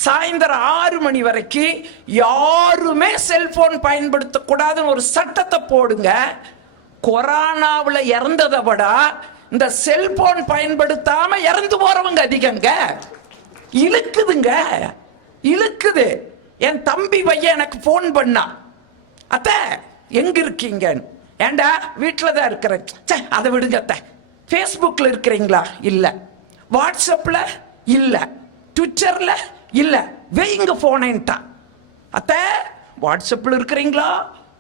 சாயந்தரம் 6 மணி வரைக்கும் யாருமே செல்போன் பயன்படுத்தக்கூடாதுன்னு ஒரு சட்டத்தை போடுங்க. கொரோனாவில் இறந்ததை விட இந்த செல்போன் பயன்படுத்தாம இறந்து போறவங்க அதிகங்க. இழுக்குதுங்க, இழுக்குது. என் தம்பி பையன் எனக்கு போன் பண்ணா, அத்த எங்க இருக்கீங்க? ஏண்டா வீட்டில் தான் இருக்கிறேன். அதை விடுங்க அத்த. ஃபேஸ்புக்கில் இருக்கிறீங்களா? இல்லை. வாட்ஸ்அப்பில் இல்லை. ட்விட்டர்ல இல்லை. வெயிங்க போனேன்ட்டா. அத்த வாட்ஸ்அப்பில் இருக்கிறீங்களா,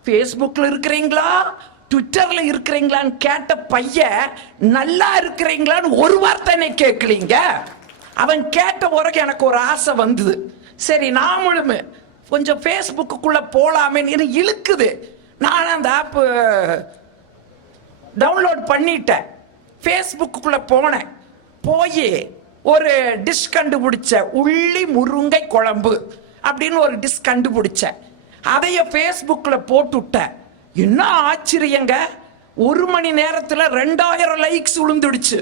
ஃபேஸ்புக்கில் இருக்கிறீங்களா, ட்விட்டர்ல இருக்கிறீங்களான்னு கேட்ட பையன் நல்லா இருக்கிறீங்களான்னு ஒரு வார்த்தை கேட்கலீங்க. அவன் கேட்ட பிறகு எனக்கு ஒரு ஆசை வந்தது. சரி நாமளும் கொஞ்சம் ஃபேஸ்புக்குள்ள போலாமே இழுக்குது. நான் அந்த ஆப் டவுன்லோட் பண்ணிட்டேன். ஃபேஸ்புக்குள்ள போனேன். போய் ஒரு டிஷ் கண்டுபிடிச்சேன், உள்ளி முருங்கை குழம்பு அப்படின்னு ஒரு டிஷ் கண்டுபிடிச்சேன். அதைய ஃபேஸ்புக்கில் போட்டுவிட்டேன். என்ன ஆச்சரியங்க, 1 மணி நேரத்தில் 2000 லைக்ஸ் விழுந்துடுச்சு.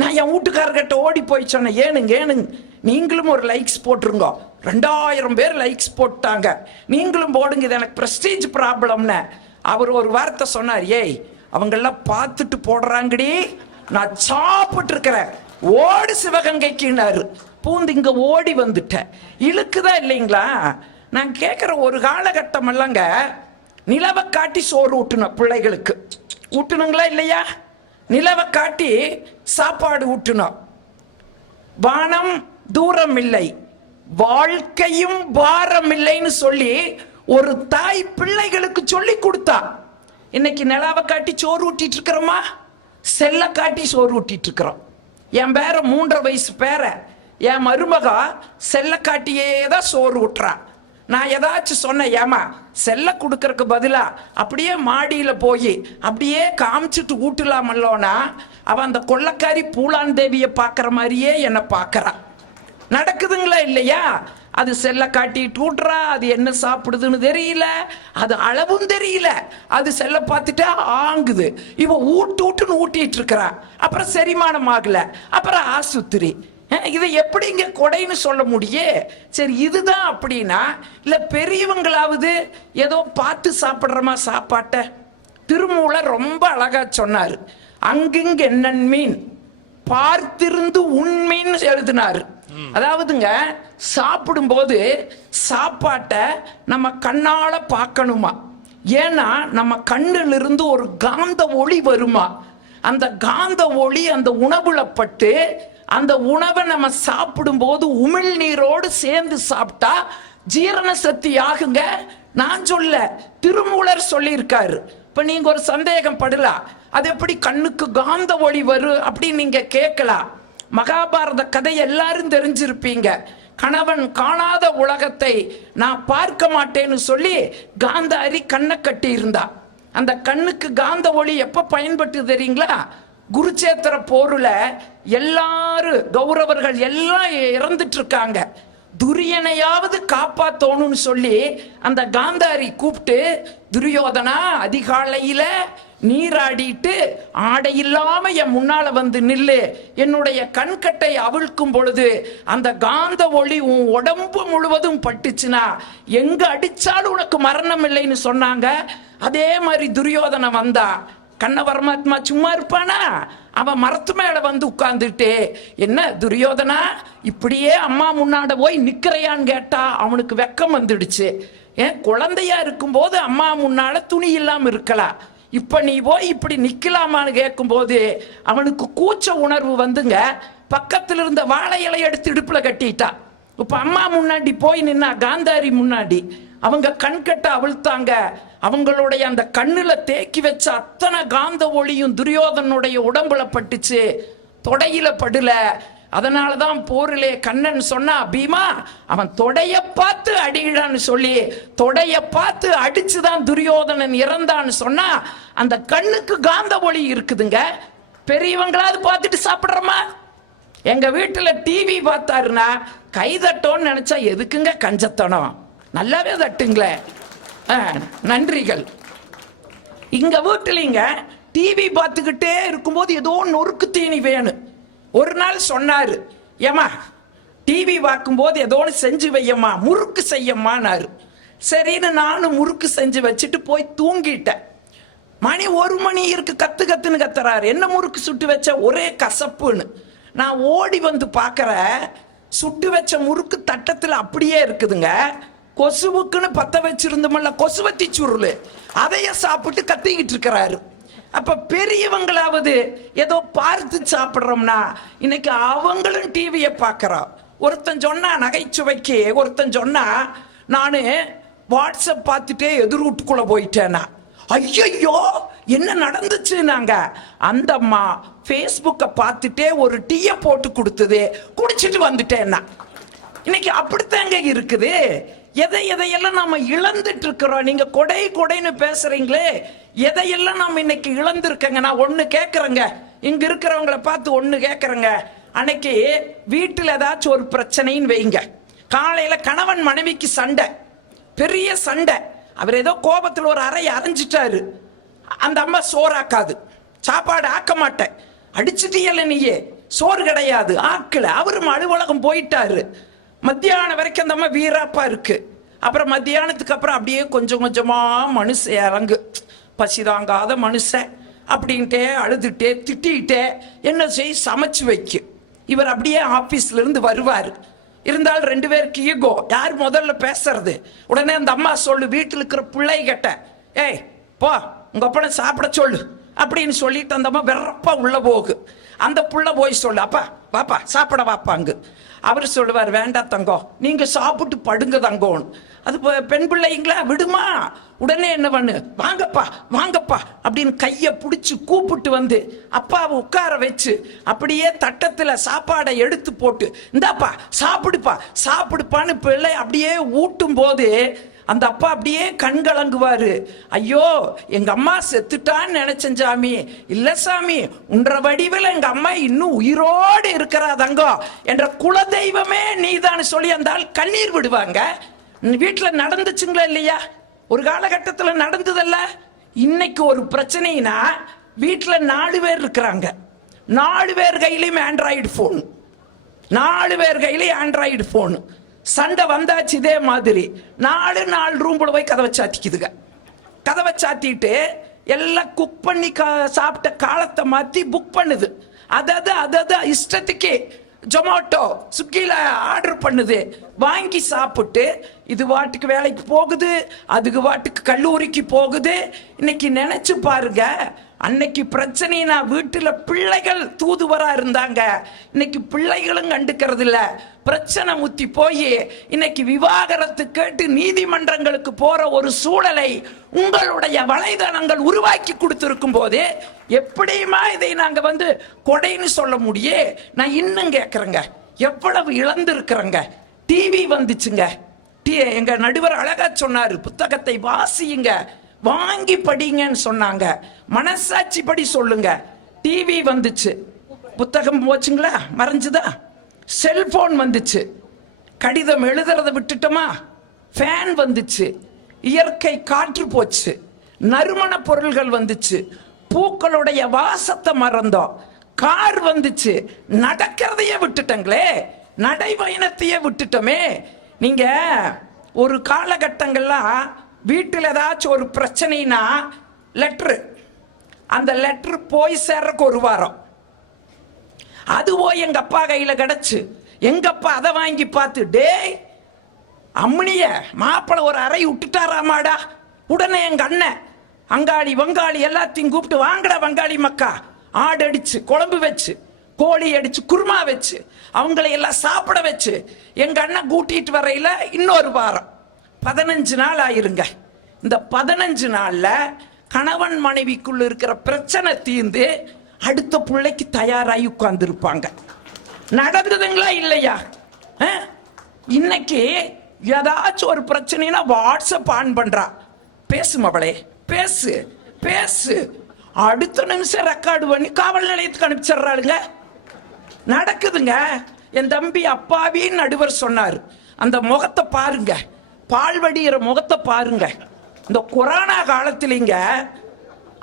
நான் என் வீட்டுக்காரர்கிட்ட ஓடி போய் சொன்னேன், ஏனுங்க நீங்களும் ஒரு லைக்ஸ் போட்டுருங்க. 2000 பேர் லைக்ஸ் போட்டாங்க, நீங்களும் போடுங்க, இது எனக்கு பிரஸ்டீஜ் ப்ராப்ளம்னு. அவர் ஒரு வார்த்தை சொன்னார், ஏய் அவங்கெல்லாம் பார்த்துட்டு போடுறாங்கடி, நான் சாப்பிட்டு இருக்கிறேன், ஓடு சிவகங்கைக்குனாரு. பூந்து இங்க ஓடி வந்துட்டேன். இழுக்குதா இல்லைங்களா? நான் கேட்குற, ஒரு காலகட்டம் இல்லைங்க, நிலவை காட்டி சோறு ஊட்டணும் பிள்ளைகளுக்கு. ஊட்டணுங்களா இல்லையா? நிலவை காட்டி சாப்பாடு ஊட்டணும். வானம் தூரம் இல்லை, வாழ்க்கையும் பாரம் இல்லைன்னு சொல்லி ஒரு தாய் பிள்ளைகளுக்கு சொல்லி கொடுத்தா. இன்னைக்கு நிலாவை காட்டி சோறு ஊட்டிட்டு இருக்கிறோமா, செல்ல காட்டி சோறு ஊட்டிட்டு இருக்கிறோம். என் பேர 3.5 வயசு பேர, என் மருமக செல்ல காட்டியே தான் சோறு ஊட்டுறா. நான் ஏதாச்சும் சொன்னேன், ஏமா செல்ல கொடுக்கறதுக்கு பதிலா அப்படியே மாடியில போய் அப்படியே காமிச்சிட்டு ஊட்டலாமல்லோனா, அவன் அந்த கொள்ளக்காரி பூலான் தேவியை பார்க்குற மாதிரியே என்னை பார்க்கறான். நடக்குதுங்களா இல்லையா? அது செல்ல காட்டிட்டு ஊட்டுறா, அது என்ன சாப்பிடுதுன்னு தெரியல, அது அளவும் தெரியல, அது செல்ல பார்த்துட்டா ஆங்குது. இவ ஊட்டுன்னு ஊட்டிட்டு இருக்கிறா. அப்புறம் செரிமானம் ஆகல, அப்புறம் ஆசுத்திரி. இதை எப்படிங்க கொடைன்னு சொல்ல முடியும்? சரி, இதுதான் அப்படின்னா இல்ல பெரியவங்களாவது ஏதோ பார்த்து சாப்பிடுறமா சாப்பாட்டை? திருமூலர் ரொம்ப அழகா சொன்னார். அங்கிங்க என்னன் மீன் பார்த்திருந்து உண்மைன்னு எழுதினாரு. அதாவதுங்க சாப்பிடும்போது சாப்பாட்டை நம்ம கண்ணால பார்க்கணுமா? ஏன்னா நம்ம கண்ணில் இருந்து ஒரு காந்த ஒளி வருமா. அந்த காந்த ஒளி அந்த உணவுல பட்டு அந்த உணவை நம்ம சாப்பிடும்போது உமிழ்நீரோடு சேர்ந்து சாப்பிட்டா ஜீரண சக்தி ஆகுங்க. நான் சொல்ல, திருமூலர் சொல்லியிருக்காரு. இப்ப நீங்க ஒரு சந்தேகம் படலாம், அது எப்படி கண்ணுக்கு காந்த ஒளி வரும் அப்படின்னு நீங்க கேட்கலாம். மகாபாரத கதை எல்லாரும் தெரிஞ்சிருப்பீங்க. கணவன் காணாத உலகத்தை நான் பார்க்க மாட்டேன்னு சொல்லி காந்தாரி கண்ணை கட்டி இருந்தா. அந்த கண்ணுக்கு காந்த ஒளி எப்ப பயன்பட்டு தெரியுங்களா? குருச்சேத்திர போருல எல்லாரும் கௌரவர்கள் எல்லாம் இறந்துட்டு இருக்காங்க. துரியனையாவது காப்பாத்தோணும்னு சொல்லி அந்த காந்தாரி கூப்பிட்டு, துரியோதனா அதிகாலையில நீராடிட்டு ஆடை இல்லாம என் முன்னால வந்து நில்லு, என்னுடைய கண்கட்டை அவிழ்க்கும் பொழுது அந்த காந்த ஒளி உன் உடம்பு முழுவதும் பட்டுச்சுன்னா எங்க அடிச்சாலும் உனக்கு மரணம் இல்லைன்னு சொன்னாங்க. அதே மாதிரி துரியோதனை வந்தா. கண்ண பரமாத்மா சும்மா இருப்பானா? அவன் மரத்து மேல வந்து உட்கார்ந்துட்டு, என்ன துரியோதனா இப்படியே அம்மா முன்னாட போய் நிக்கிறையான்னு கேட்டா அவனுக்கு வெக்கம் வந்துடுச்சு. ஏன் குழந்தையா இருக்கும் போது அம்மா முன்னால துணி இல்லாம இருக்கலாம், இப்ப நீ போய் இப்படி நிக்கலாமான்னு கேட்கும் போது அவனுக்கு கூச்ச உணர்வு வந்துங்க. பக்கத்துல இருந்த வாழை இலை எடுத்து இடுப்புல கட்டிட்டா. இப்ப அம்மா முன்னாடி போய் நின்னா காந்தாரி முன்னாடி, அவங்க கண்கட்ட அவிழ்த்தாங்க. அவங்களுடைய அந்த கண்ணுல தேக்கி வச்ச அத்தனை காந்த ஒளியும் துரியோதனுடைய உடம்புல பட்டுச்சு, தொடையில படல. அதனாலதான் போரிலே கண்ணன் சொன்னா, பீமா அவன் தொடைய பார்த்து அடிக்கிறான்னு சொல்லி தொடைய பார்த்து அடிச்சுதான் துரியோதனன் இறந்தான்னு சொன்னா அந்த கண்ணுக்கு காந்த ஒளி இருக்குதுங்க. பெரியவங்களாவது பார்த்துட்டு சாப்பிடுறோமா? எங்க வீட்டுல டிவி பார்த்தாருன்னா கைதட்டோன்னு நினைச்சா எதுக்குங்க கஞ்சத்தனம்? நல்லாவே தட்டுங்களே. நன்றிகள். இங்க வீட்டுலங்க டிவி பார்த்துக்கிட்டே இருக்கும்போது ஏதோ நொறுக்கு தீனி வேணும். ஒரு நாள் சொன்னாரு, ஏமா டிவி பார்க்கும்போது ஏதோ செஞ்சு வையம்மா, முறுக்கு செய்யம்மான்னாரு. சரின்னு நானும் முறுக்கு செஞ்சு வச்சுட்டு போய் தூங்கிட்டேன். மணி 1 மணி இருக்கு, கத்து கத்துன்னு கத்துறாரு. என்ன முறுக்கு சுட்டு வச்ச? ஒரே கசப்புன்னு. நான் ஓடி வந்து பார்க்கற, சுட்டு வச்ச முறுக்கு தட்டத்துல அப்படியே இருக்குதுங்க. கொசுவுக்குன்னு பத்த வச்சிருந்தோம்ல கொசுவத்தி சுருள், அதைய சாப்பிட்டு கத்திக்கிட்டு இருக்கிறாரு. அப்ப பெரியவங்களாவது ஏதோ பார்த்து சாப்பிடுறோம்னா இன்னைக்கு அவங்களும் டிவியை பார்க்கறோம். ஒருத்தன் சொன்னா நகைச்சுவைக்கு, ஒருத்தன் சொன்னா நானு வாட்ஸ்அப் பார்த்துட்டே எதிர் வீட்டுக்குள்ள போயிட்டேனா. ஐயோ என்ன நடந்துச்சு? நாங்க அந்த அம்மா ஃபேஸ்புக்கை பார்த்துட்டே ஒரு டீயை போட்டு கொடுத்தது, குடிச்சிட்டு வந்துட்டேன்னா. இன்னைக்கு அப்படித்தாங்க இருக்குது. எதையெல்லாம் நாம இழந்துட்டு இருக்கிறோம். நீங்க கொடை கொடைன்னு பேசுறீங்களே, எதையெல்லாம் நாம இன்னைக்கு இழந்திருக்கங்க. நான் ஒண்ணு கேட்கறேங்க, இங்க இருக்கிறவங்களை பார்த்து ஒண்ணு கேட்கறேங்க. அன்னைக்கு வீட்டுல ஏதாச்சும் ஒரு பிரச்சனைன்னு வைங்க, காலையில கணவன் மனைவிக்கு சண்டை, பெரிய சண்டை. அவர் ஏதோ கோபத்தில் ஒரு அறை அரைஞ்சிட்டாரு. அந்த அம்மா சோறாக்காது, சாப்பாடு ஆக்க மாட்டேன், அடிச்சுட்டியல்ல நீயே, சோறு கிடையாது, ஆக்கல. அவரும் அலுவலகம் போயிட்டாரு. மத்தியானம் வரைக்கும் அந்த அம்மா வீராப்பா இருக்கு. அப்புறம் மத்தியானத்துக்கு அப்புறம் அப்படியே கொஞ்சம் கொஞ்சமா மனுஷன் இறங்கு, பசி தாங்காத மனுஷன் அப்படின்ட்டே அழுதுட்டே திட்டிகிட்டே என்ன செய் சமைச்சு வைக்கு. இவர் அப்படியே ஆபீஸ்ல இருந்து வருவார். இருந்தாலும் 2 பேருக்கு ஈகோ, யார் முதல்ல பேசுறது. உடனே அந்த அம்மா சொல்லு, வீட்டில் இருக்கிற பிள்ளைகிட்ட, ஏய் போ உங்க அப்பனை சாப்பிட சொல்லு அப்படின்னு சொல்லிட்டு அந்த அம்மா வெறப்பா உள்ள போகு. அந்த புள்ள போய் சொல்லு, அப்பா வாப்பா சாப்பிட வாப்பாங்க. அவர் சொல்லுவார், வேண்டாம் தங்கம் நீங்க சாப்பிட்டு படுங்க தங்கோன்னு. அது பெண் பிள்ளைங்களா விடுமா? உடனே என்ன பண்ணு, வாங்கப்பா வாங்கப்பா அப்படின்னு கையை பிடிச்சி கூப்பிட்டு வந்து அப்பாவை உட்கார வச்சு அப்படியே தட்டத்துல சாப்பாடை எடுத்து போட்டு, இந்தாப்பா சாப்பிடுப்பா சாப்பிடுப்பான்னு பிள்ளை அப்படியே ஊட்டும் போது அந்த அப்பா அப்படியே கண் கலங்குவாரு. ஐயோ எங்க அம்மா செத்துட்டான்னு நினைச்சேன் சாமி. இல்ல சாமி, உன்ற வடிவில் எங்க அம்மா இன்னும் உயிரோடு இருக்கிறா தங்கம், என்ற குலதெய்வமே நீதான் சொல்லி அந்த ஆள் கண்ணீர் விடுவாங்க. வீட்டுல நடந்துச்சுங்களா இல்லையா? ஒரு காலகட்டத்தில் நடந்ததல்ல. இன்னைக்கு ஒரு பிரச்சனைனா வீட்டுல 4 பேர் இருக்கிறாங்க, 4 பேர் கையிலையும் ஆண்ட்ராய்டு போன். 4 பேர் கையில ஆண்ட்ராய்டு போன். சண்டை வந்தாச்சு இதே மாதிரி 4 ரூம்ல போய் கதவை சாத்திக்குதுங்க. கதவை சாத்திட்டு எல்லாம் குக் பண்ணி சாப்பிட்ட காலத்தை மாத்தி புக் பண்ணுது. அதாவது இஷ்டத்துக்கு ஜொமேட்டோ ஸ்விக்கில ஆர்டர் பண்ணுது. வாங்கி சாப்பிட்டு இது வாட்டுக்கு வேலைக்கு போகுது, அதுக்கு வாட்டுக்கு கல்லூரிக்கு போகுது. இன்னைக்கு நினைச்சு பாருங்க, அன்னைக்கு பிரச்சனைனா வீட்டுல பிள்ளைகள் தூதுவரா இருந்தாங்க. இன்னைக்கு பிள்ளைகளும் கண்டுக்கிறது இல்ல. பிரச்சனை முத்தி போய் இன்னைக்கு விவாகரத்து கேட்டு நீதிமன்றங்களுக்கு போற ஒரு சூழலை உங்களுடைய வலைதளங்கள் உருவாக்கி கொடுத்திருக்கும் போது எப்படியுமா இதை நாங்க கொடைன்னு சொல்ல முடியும்? நான் இன்னும் கேட்கறேங்க, எவ்வளவு இழந்திருக்கிறேங்க. டிவி வந்துச்சுங்க. எங்க நடுவர் அழகா சொன்னாரு, புத்தகத்தை வாசியுங்க, வாங்கி படிங்கன்னு சொன்னாங்க. மனசாட்சி படி சொல்லுங்க. டிவி வந்துச்சு, புத்தகம் போச்சுங்களா, மறைஞ்சுதா? செல்போன் வந்துச்சு, கடிதம் எழுதுறத விட்டுட்டோமா? ஃபேன் வந்துச்சு, இயற்கை காற்று போச்சு, நறுமண பொருள்கள் வந்துச்சு, பூக்களுடைய வாசத்தை மறந்தோம், கார் வந்துச்சு, நடக்கிறதையே விட்டுட்டங்களே, நடைபயணத்தையே விட்டுட்டோமே. நீங்க ஒரு காலகட்டங்கள்லாம் வீட்டில் ஏதாச்சும் ஒரு பிரச்சனைனா லெட்ரு, அந்த லெட்ரு போய் சேர்றக்கு 1 வாரம். அதுவோ எங்க அப்பா கையில கிடைச்சு, எங்க அப்பா அதை வாங்கி பார்த்து, டேய் அம்மனிய மாப்பிள்ள ஒரு அறை விட்டுட்டாராமாடா. உடனே எங்க அண்ணன் அங்காளி வங்காளி எல்லாத்தையும் கூப்பிட்டு, வாங்கடா வங்காளி மக்கா, ஆடு அடிச்சு குழம்பு வச்சு, கோழி அடிச்சு குருமா வச்சு, அவங்களை எல்லாம் சாப்பிட வச்சு எங்க அண்ணன் கூட்டிட்டு வரையில இன்னொரு வாரம். 15 நாள் ஆயிருங்க. இந்த 15 நாள்ல கணவன் மனைவிக்குள்ள இருக்கிற பிரச்சனை தீர்ந்து அடுத்த பிள்ளைக்கு தயாராகி உட்கார்ந்து இருப்பாங்க. நடந்ததுங்களா இல்லையா? இன்னைக்கு ஏதாச்சும் ஒரு பிரச்சனைனா வாட்ஸ்அப் ஆன் பண்றா, பேசு மவளே பேசு பேசு, அடுத்த நிமிஷம் ரெக்கார்டு பண்ணி காவல் நிலையத்துக்கு அனுப்பிச்சிடுறாளுங்க. நடக்குதுங்க. என் தம்பி அப்பாவின்னு நடுவர் சொன்னார், அந்த முகத்தை பாருங்க, பால்வடிகிற முகத்தை பாருங்க. இந்த கொரோனா காலத்திலிங்க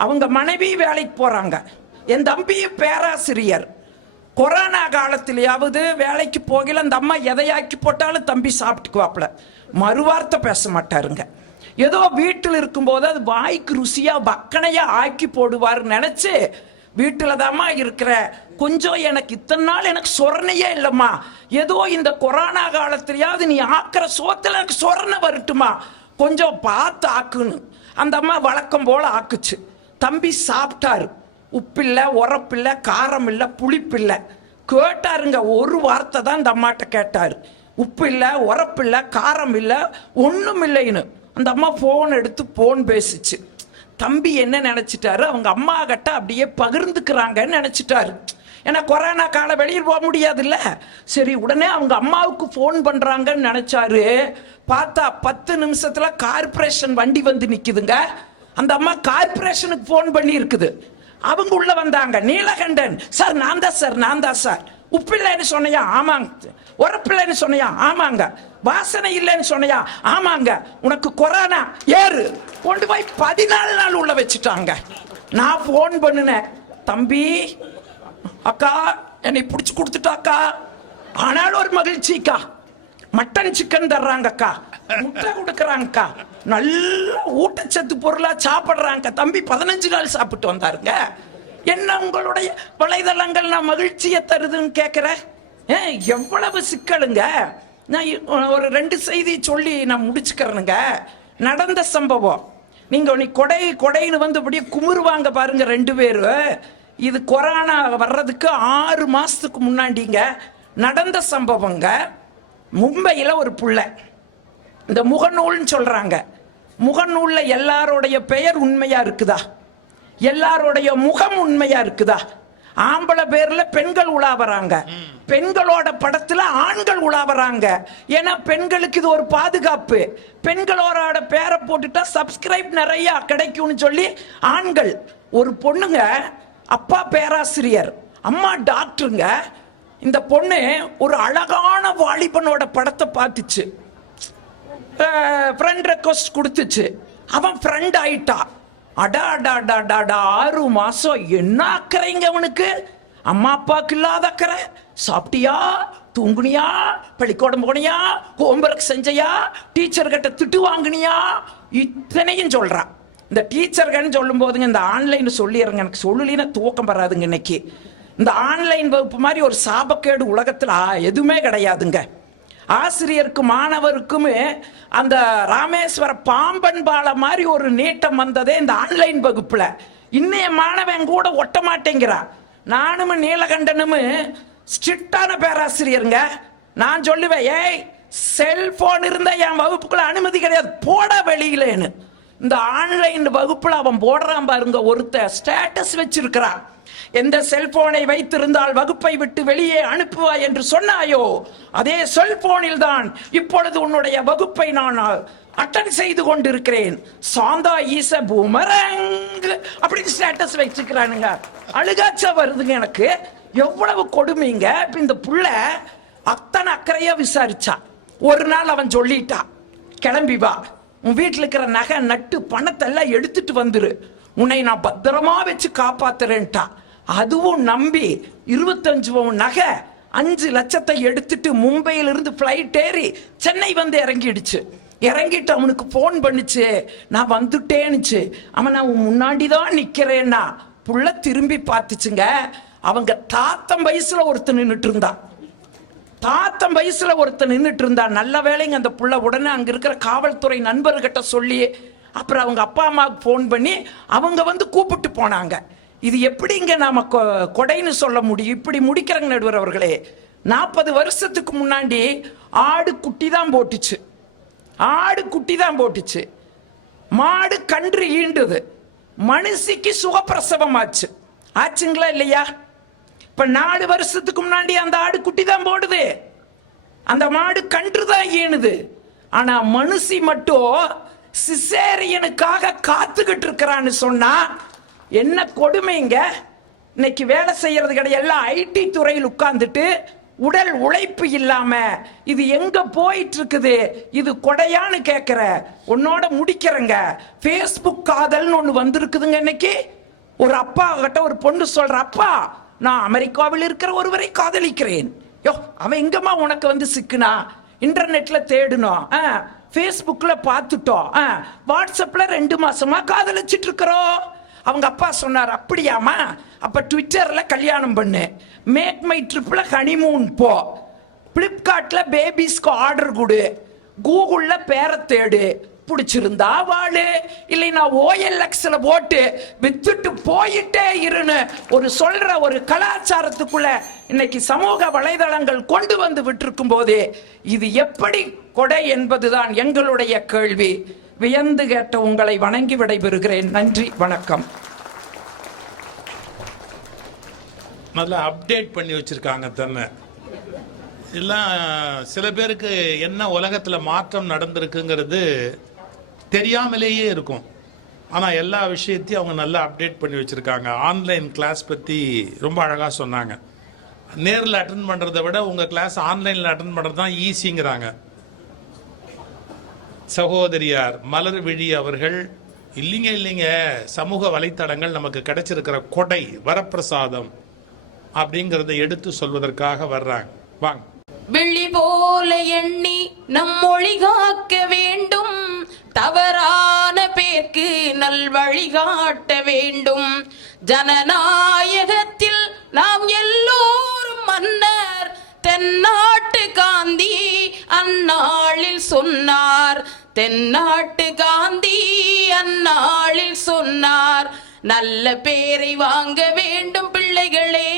அவங்க மனைவி வேலைக்கு போறாங்க. என் தம்பி பேராசிரியர். கொரோனா காலத்திலேயாவது வேலைக்கு போகல, அந்த அம்மா எதையாக்கி போட்டாலும் தம்பி சாப்பிட்டுக்குவாப்புல, மறுவார்த்தை பேச மாட்டாருங்க. ஏதோ வீட்டில் இருக்கும்போது அது வாய்க்கு ருசியா வக்கனையா ஆக்கி போடுவார் நினைச்சு, வீட்டுல தாம்மா இருக்கிற, கொஞ்சம் எனக்கு இத்தனை நாள் எனக்கு சொரணையே இல்லம்மா, ஏதோ இந்த கொரோனா காலத்திலேயாவது நீ ஆக்கிற சோத்துல எனக்கு சொரணை வரட்டுமா, கொஞ்சம் பார்த்து ஆக்குன்னு அந்த அம்மா வழக்கம் போல ஆக்குச்சு. தம்பி சாப்பிட்டாரு. உப்பில்லை, உரப்பில்லை, காரம் இல்லை, புளிப்பில்லை. கேட்டாருங்க, 1 வார்த்தை தான் இந்த அம்மாட்ட கேட்டாரு. உப்பு இல்லை, உரப்பில்லை, காரம் இல்லை, ஒன்றும் இல்லைன்னு. அந்த அம்மா போன் எடுத்து போன் பேசிச்சு. தம்பி என்ன நினைச்சிட்டாரு, அவங்க அம்மா கிட்ட அப்படியே பகிர்ந்துக்கிறாங்கன்னு நினைச்சிட்டாரு. ஏன்னா கொரோனா காலம் வெளியில் போக முடியாது இல்ல. சரி, உடனே அவங்க அம்மாவுக்கு போன் பண்றாங்கன்னு நினைச்சாரு. பார்த்தா 10 நிமிஷத்துல கார்பரேஷன் வண்டி வந்து நிக்குதுங்க. அந்த அம்மா கார்பரேஷனுக்கு போன் பண்ணி இருக்குது. அவங்க உள்ள வந்தாங்க. நீலகண்டன் சார், நான் தான் சார். உப்பில்லைன்னு சொன்னையா? ஆமாங்க. உரப்பில்லைன்னு சொன்னையா? ஆமாங்க. வாசனை இல்லைன்னு சொன்னையா? ஆமாங்க. உனக்கு கொரோனா ஏறு, கொண்டு போய் 14 நாள் உள்ள வச்சுட்டாங்க. நான் போன் பண்ணினேன், தம்பி அக்கா என்னை பிடிச்சு கொடுத்துட்டாக்கா, ஆனாலும் ஒரு மகிழ்ச்சிக்கா, மட்டன் சிக்கன் தர்றாங்கக்கா, முட்டை கொடுக்கறாங்கக்கா, நல்ல ஊட்டச்சத்து பொருளா சாப்பிடுறாங்க. தம்பி 15 நாள் சாப்பிட்டு வந்தாருங்க. என்ன உங்களுடைய வலைதளங்கள் நான் மகிழ்ச்சியை தருதுன்னு கேட்கிற? எவ்வளவு சிக்கலுங்க. நான் ஒரு 2 செய்தி சொல்லி நான் முடிச்சுக்கிறேனுங்க. நடந்த சம்பவம். நீ கொடைன்னு அப்படியே குமுறுவாங்க பாருங்க 2 பேரு. இது கொரோனா வர்றதுக்கு 6 மாசத்துக்கு முன்னாடிங்க நடந்த சம்பவங்க. மும்பையில ஒரு புள்ள, இந்த முகநூல்னு சொல்றாங்க. முகநூல்ல எல்லாருடைய பெயர் உண்மையா இருக்குதா? எல்லாருடைய முகம் உண்மையா இருக்குதா? ஆம்பளை பேர்ல பெண்கள் உலாவறாங்க, பெண்களோட படத்துல ஆண்கள் உலாவறாங்க. ஏன்னா பெண்களுக்கு இது ஒரு பாதுகாப்பு. பெண்களோட பேரை போட்டுட்டா சப்ஸ்கிரைப் நிறைய கிடைக்கும்னு சொல்லி ஆண்கள். ஒரு பொண்ணுங்க, அப்பா பேராசிரியர், அம்மா டாக்டருங்க. இந்த பொண்ணு ஒரு அழகான வாலிபனோட படத்தை பார்த்துச்சு, ஃப்ரெண்ட் ரெக்வஸ்ட் கொடுத்துச்சு. அவன் ஃப்ரெண்ட் ஆயிட்டா. அடா 6 மாசம் என்ன அக்கறைங்க அவனுக்கு. அம்மா அப்பாவுக்கு இல்லாத அக்கறை, சாப்பிட்டியா, தூங்குனியா, பள்ளிக்கூடம் போனியா, ஹோம்ஒர்க் செஞ்சையா, டீச்சர் கிட்ட திட்டு வாங்குனியா, இத்தனையும் சொல்றா. இந்த டீச்சர்கள் சொல்லும் போதுங்க இந்த ஆன்லைன் சொல்லிடுறேங்க, எனக்கு சொல்லலினா தூக்கம் வராதுங்க. இன்னைக்கு இந்த ஆன்லைன் வகுப்பு மாதிரி ஒரு சாபக்கேடு உலகத்துல எதுவுமே கிடையாதுங்க. ஆசிரியருக்கும் மாணவருக்குமே அந்த ராமேஸ்வர பாம்பன் பாலம் மாதிரி ஒரு நீட்டம் வந்ததே இந்த ஆன்லைன் வகுப்புல. இன்னைய மாணவன் கூட ஒட்ட மாட்டேங்கிறா. நானும் நீலகண்டனும் ஸ்ட்ரிக்டான பேராசிரியருங்க. நான் சொல்லுவேன், ஏய் செல்போன் இருந்தா என் வகுப்புக்குள்ள அனுமதி கிடையாது, போட வெளியிலேன்னு. இந்த ஆன்லைன் வகுப்புல அவன் போடுறான் பாருங்க, ஒருத்த ஸ்டேட்டஸ் வச்சிருக்கிறான். எந்த செல்போனை வைத்திருந்தால் வகுப்பை விட்டு வெளியே அனுப்புவாய் என்று சொன்னாயோ அதே செல்போனில் தான் இப்பொழுது உன்னுடைய வகுப்பை நான் அட்டன் செய்து கொண்டிருக்கிறேன். சாந்தா ஈச பூமரங் அப்படின்னு ஸ்டேட்டஸ் வச்சுக்கிறானுங்க. அழுகாச்சா வருதுங்க எனக்கு. எவ்வளவு கொடுமைங்க. இந்த புள்ள அத்தனை அக்கறையா விசாரிச்சா. ஒரு நாள் அவன் சொல்லிட்டான், கிளம்பி வா, உன் வீட்டில் இருக்கிற நகை நட்டு பணத்தை எல்லாம் எடுத்துட்டு வந்துரு, உன்னை நான் பத்திரமா வச்சு காப்பாத்துறேன்ட்டா. அதுவும் நம்பி 25 நகை 5 லட்சத்தை எடுத்துட்டு மும்பையிலிருந்து பிளைட் ஏறி சென்னை வந்து இறங்கிடுச்சு. இறங்கிட்டு அவனுக்கு போன் பண்ணிச்சு, நான் வந்துட்டேன்னுச்சு. அவன் நான் முன்னாடி தான் நிக்கிறேன்னா. புள்ள திரும்பி பார்த்துச்சுங்க, அவங்க தாத்தம் வயசுல ஒருத்தர் நின்றுட்டு இருந்தான். தாத்தம் வயசுல ஒருத்தர் நின்றுட்டு இருந்தா. நல்ல வேலைங்க அந்த புள்ள உடனே அங்க இருக்கிற காவல்துறை நண்பர்கிட்ட சொல்லி அப்புறம் அவங்க அப்பா அம்மாவுக்கு போன் பண்ணி அவங்க வந்து கூப்பிட்டு போனாங்க. இது எப்படிங்க நாம கொடைன்னு சொல்ல முடியும்? இப்படி முடிக்கிறங்க நடுவர் அவர்களே. 40 வருஷத்துக்கு முன்னாடி ஆடு குட்டி தான் போட்டுச்சு. ஆடு குட்டி தான் போட்டுச்சு. மாடு கன்று ஈண்டுது. மனுஷிக்கு சுகப்பிரசவம் ஆச்சு. ஆச்சுங்களா இல்லையா? இப்ப 4 வருஷத்துக்கு முன்னாடி அந்த ஆடு குட்டி தான் போடுது, அந்த மாடு கன்று தான் ஈணுது. ஆனா மனுஷி மட்டும் சிசேரியனுக்காக காத்துக்கிட்டு இருக்கிறான்னு சொன்னா என்ன கொடுமைங்க. இன்னைக்கு வேலை செய்யறது கிடையாது, எல்லாம் ஐடி துறையில் உட்கார்ந்துட்டு உடல் உழைப்பு இல்லாம இது எங்க போயிட்டு இருக்குது? இது கொடையான்னு கேட்கிற. உன்னோட முடிக்கிறங்க. பேஸ்புக் காதல்னு ஒண்ணு வந்திருக்குதுங்க. இன்னைக்கு ஒரு அப்பா கிட்ட ஒரு பொண்ணு சொல்ற, அப்பா நான் அமெரிக்காவில் இருக்கிற ஒருவரை காதலிக்கிறேன். யோ, அவன் எங்கம்மா உனக்கு வந்து சிக்குனா? இன்டர்நெட்ல தேடணும், பேஸ்புக்ல பார்த்துட்டோம், வாட்ஸ்அப்ல 2 மாசமா காதலிச்சிட்டு இருக்கிறோம். அவங்க அப்பா சொன்னார், அப்படியாமா? அப்ப ட்விட்டர்ல கல்யாணம் பண்ணு, மேக் மை ட்ரிப்ல ஹனிமூன் போ, பிளிப்கார்ட்ல பேபிஸ்க்கு ஆர்டர் கொடு, கூகுள்ல பேரை தேடு, பிடிச்சிருந்தா வாழு, இல்லைன்னா OLXல போட்டு வித்துட்டு போயிட்டே இருன்னு ஒரு சொல்ற ஒரு கலாச்சாரத்துக்குள்ள இன்னைக்கு சமூக வலைதளங்கள் கொண்டு வந்து விட்டிருக்கும் போதே இது எப்படி கொடை என்பதுதான் எங்களுடைய கேள்வி. வியந்து கேட்ட உங்களை வணங்கி விடைபெறுகிறேன். நன்றி, வணக்கம். நல்லா அப்டேட் பண்ணி வச்சிருக்காங்க தன்னை. எல்லாம் சில பேருக்கு என்ன உலகத்துல மாற்றம் நடந்திருக்குங்கிறது தெரியாமலேயே இருக்கும். ஆனா எல்லா விஷயத்தையும் அவங்க நல்லா அப்டேட் பண்ணி வச்சிருக்காங்க. ஆன்லைன் கிளாஸ் பத்தி ரொம்ப அழகா சொன்னாங்க. நேரில் அட்டன் பண்றதை விட உங்க கிளாஸ் ஆன்லைன்ல அட்டன் பண்றது தான் ஈஸிங்கிறாங்க. சகோதரியார் மலர் விழி அவர்கள், இல்லைங்க சமூக வலைத்தளங்கள் நமக்கு கிடைச்சிருக்கிற கொடை, வரப்பிரசாதம் அப்படிங்கறத எடுத்து சொல்வதற்காக வர்றாங்க. வாங்க. வெள்ளி போல எண்ணி நம் மொழி காக்க வேண்டும், தவறான பேர்க்கு நல் வழிகாட்ட வேண்டும். ஜனநாயகத்தில் நாம் எல்லோரும் மன்னர், தென்னாட்டு காந்தி அந்நாளில் சொன்னார், தென்னாட்டு காந்ி அந்நாளில் சொன்னார். நல்ல பேரை வாங்க வேண்டும் பிள்ளைகளே,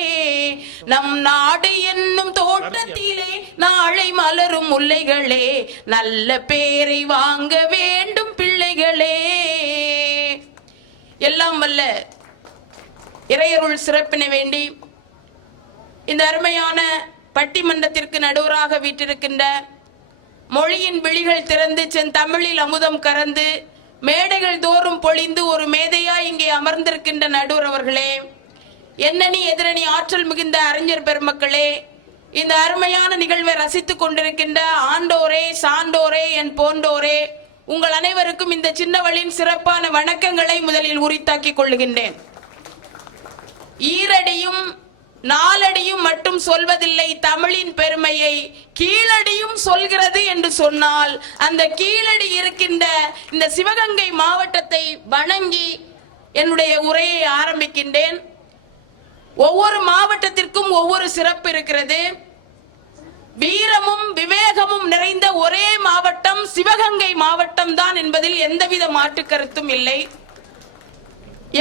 நம் நாடு என்னும் தோட்டத்திலே நாளை மலரும் முல்லைகளே. நல்ல பேரை வாங்க வேண்டும் பிள்ளைகளே. எல்லாம் வல்ல இறையருள் சிறப்பின வேண்டி இந்த அருமையான பட்டிமன்றத்திற்கு நடுவராக வீற்றிருக்கின்ற மொழியின் விழிகள் திறந்து செந்தமிழில் அமுதம் கறந்து மேடைகள் தோறும் பொழிந்து ஒரு மேதையாய் இங்கே அமர்ந்திருக்கின்ற நடுவர் அவர்களே, எண்ணணி எதிரணி ஆற்றல் மிகுந்த அறிஞர் பெருமக்களே, இந்த அருமையான நிகழ்வை ரசித்துக் கொண்டிருக்கின்ற ஆண்டோரே சான்றோரே என் போன்றோரே, உங்கள் அனைவருக்கும் இந்த சின்னவளின் சிறப்பான வணக்கங்களை முதலில் உரித்தாக்கிக் கொள்ளுகின்றேன். ஈரடியும் நாலடியும் மட்டும் சொல்வதில்லை தமிழின் பெருமையை, கீழடியும் சொல்கிறது என்று சொன்னால் அந்த கீழடி இருக்கின்ற இந்த சிவகங்கை மாவட்டத்தை வணங்கி என்னுடைய உரையை ஆரம்பிக்கின்றேன். ஒவ்வொரு மாவட்டத்திற்கும் ஒவ்வொரு சிறப்பு இருக்கிறது. வீரமும் விவேகமும் நிறைந்த ஒரே மாவட்டம் சிவகங்கை மாவட்டம் தான் என்பதில் எந்தவித மாற்று கருத்தும் இல்லை.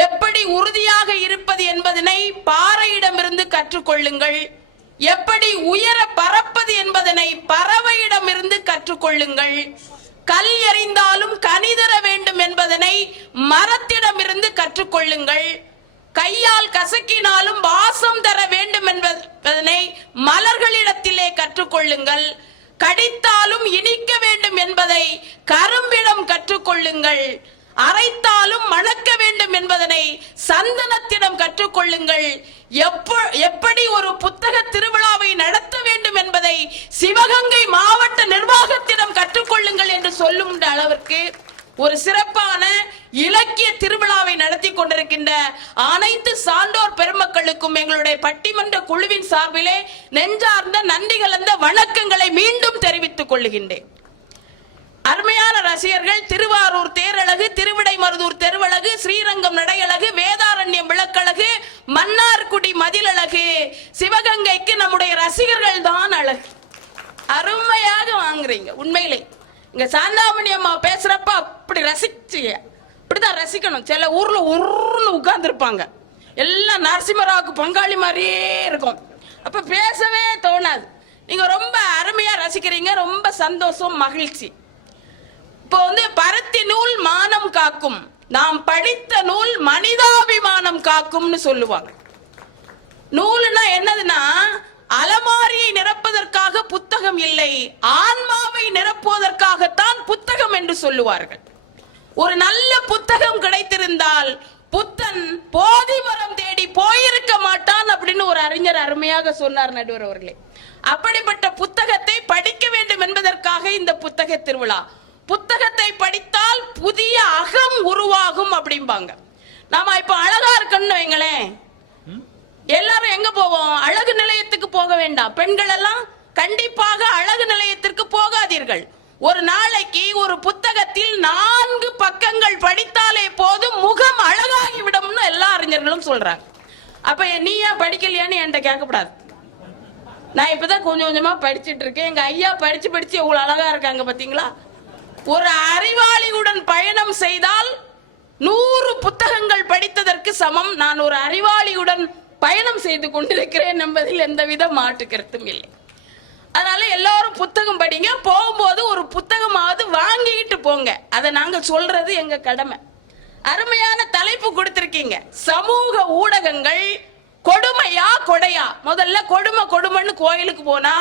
எப்படி உறுதியாக இருப்பது என்பதனை பாறையிடமிருந்து கற்றுக்கொள்ளுங்கள். எப்படி உயர பறப்பது என்பதனை பறவையிடமிருந்து கற்றுக்கொள்ளுங்கள். கல் எறிந்தாலும் கனிதர வேண்டும் என்பதனை மரத்திடமிருந்து கற்றுக்கொள்ளுங்கள். கையால் கசக்கினாலும் வாசம் தர வேண்டும் என்பதனை மலர்களிடத்திலே கற்றுக்கொள்ளுங்கள். கடித்தாலும் இனிக்க வேண்டும் என்பதை கரும்பிடம் கற்றுக்கொள்ளுங்கள். அரைத்தாலும் மணக்க வேண்டும் என்பதனை சந்தனத்திடம் கற்றுக்கொள்ளுங்கள். எப்படி ஒரு புத்தக திருவிழாவை நடத்த வேண்டும் என்பதை சிவகங்கை மாவட்ட நிர்வாகத்திடம் கற்றுக்கொள்ளுங்கள் என்று சொல்லும் அளவிற்கு ஒரு சிறப்பான இலக்கிய திருவிழாவை நடத்தி கொண்டிருக்கின்ற அனைத்து சான்றோர் பெருமக்களுக்கும் எங்களுடைய பட்டிமன்ற குழுவின் சார்பிலே நெஞ்சார்ந்த நன்றி கலந்த வணக்கங்களை மீண்டும் தெரிவித்துக் கொள்ளுகின்றேன். அருமையான ரசிகர்கள், திருவாரூர் தேரழகு, திருவிடைமருதூர் தெருவழகு, ஸ்ரீரங்கம் நடையழகு, வேதாரண்யம் விளக்கழகு, மன்னார்குடி மதிலழகு, சிவகங்கைக்கு நம்முடைய ரசிகர்கள் தான் அழகு. அருமையாக வாங்குறீங்க. உண்மையிலே இங்க சாந்தாமணி அம்மா பேசுறப்ப அப்படி ரசிச்சு, இப்படிதான் ரசிக்கணும். சில ஊர்ல உருன்னு உட்கார்ந்து இருப்பாங்க, எல்லாம் நரசிம்மராவுக்கு பங்காளி மாதிரியே இருக்கும், அப்ப பேசவே தோணாது. நீங்க ரொம்ப அருமையா ரசிக்கிறீங்க, ரொம்ப சந்தோஷம், மகிழ்ச்சி. இப்போ பருத்தி நூல் மானம் காக்கும், நாம் படித்த நூல் மனிதாபிமானம் காக்கும்னு சொல்லுவாங்க. நூல்னா என்னதுன்னா, அலமாரியை நிரப்பதற்காக புத்தகம் இல்லை, ஆன்மாவை நிரப்புவதற்காகத்தான் புத்தகம் என்று சொல்லுவார்கள். ஒரு நல்ல புத்தகம் கிடைத்திருந்தால் புத்தன் போதிமரம் தேடி போயிருக்க மாட்டான் அப்படின்னு ஒரு அறிஞர் அருமையாக சொன்னார் நடுவர் அவர்களே. அப்படிப்பட்ட புத்தகத்தை படிக்க வேண்டும் என்பதற்காக இந்த புத்தக திருவிழா. புத்தகத்தை படித்தால் புதிய அகம் உருவாகும் அப்படிம்பாங்க. நாம இப்ப அழகா இருக்கணும்னு வைங்களேன், எல்லாரும் எங்க போவோம்? அழகு நிலையத்துக்கு போக வேண்டாம். பெண்கள் எல்லாம் கண்டிப்பாக அழகு நிலையத்திற்கு போகாதீர்கள். ஒரு நாளைக்கு ஒரு புத்தகத்தில் 4 பக்கங்கள் படித்தாலே போதும், முகம் அழகாகிவிடும்னு எல்லா அறிஞர்களும் சொல்றாங்க. அப்ப நீ ஏன் படிக்கலையான்னு என்கிட்ட கேட்கக்கூடாது. நான் இப்பதான் கொஞ்சம் கொஞ்சமா படிச்சுட்டு இருக்கேன். எங்க ஐயா படிச்சு படிச்சு எவ்வளவு அழகா இருக்காங்க பாத்தீங்களா? ஒரு அறிவாளியுடன் பயணம் செய்தால் 100 புத்தகங்கள் படித்ததற்கு சமம். நான் ஒரு அறிவாளியுடன் பயணம் செய்து கொண்டிருக்கிறேன் என்பதில் எந்தவித மாற்று கருத்தும் இல்லை. அதனால எல்லாரும் புத்தகம் படிங்க. போகும்போது ஒரு புத்தகமாவது வாங்கிட்டு போங்க. அதை நாங்க சொல்றது எங்க கடமை. அருமையான தலைப்பு கொடுத்திருக்கீங்க, சமூக ஊடகங்கள் கொடுமையா கொடையா. முதல்ல கொடுமைன்னு கோயிலுக்கு போனா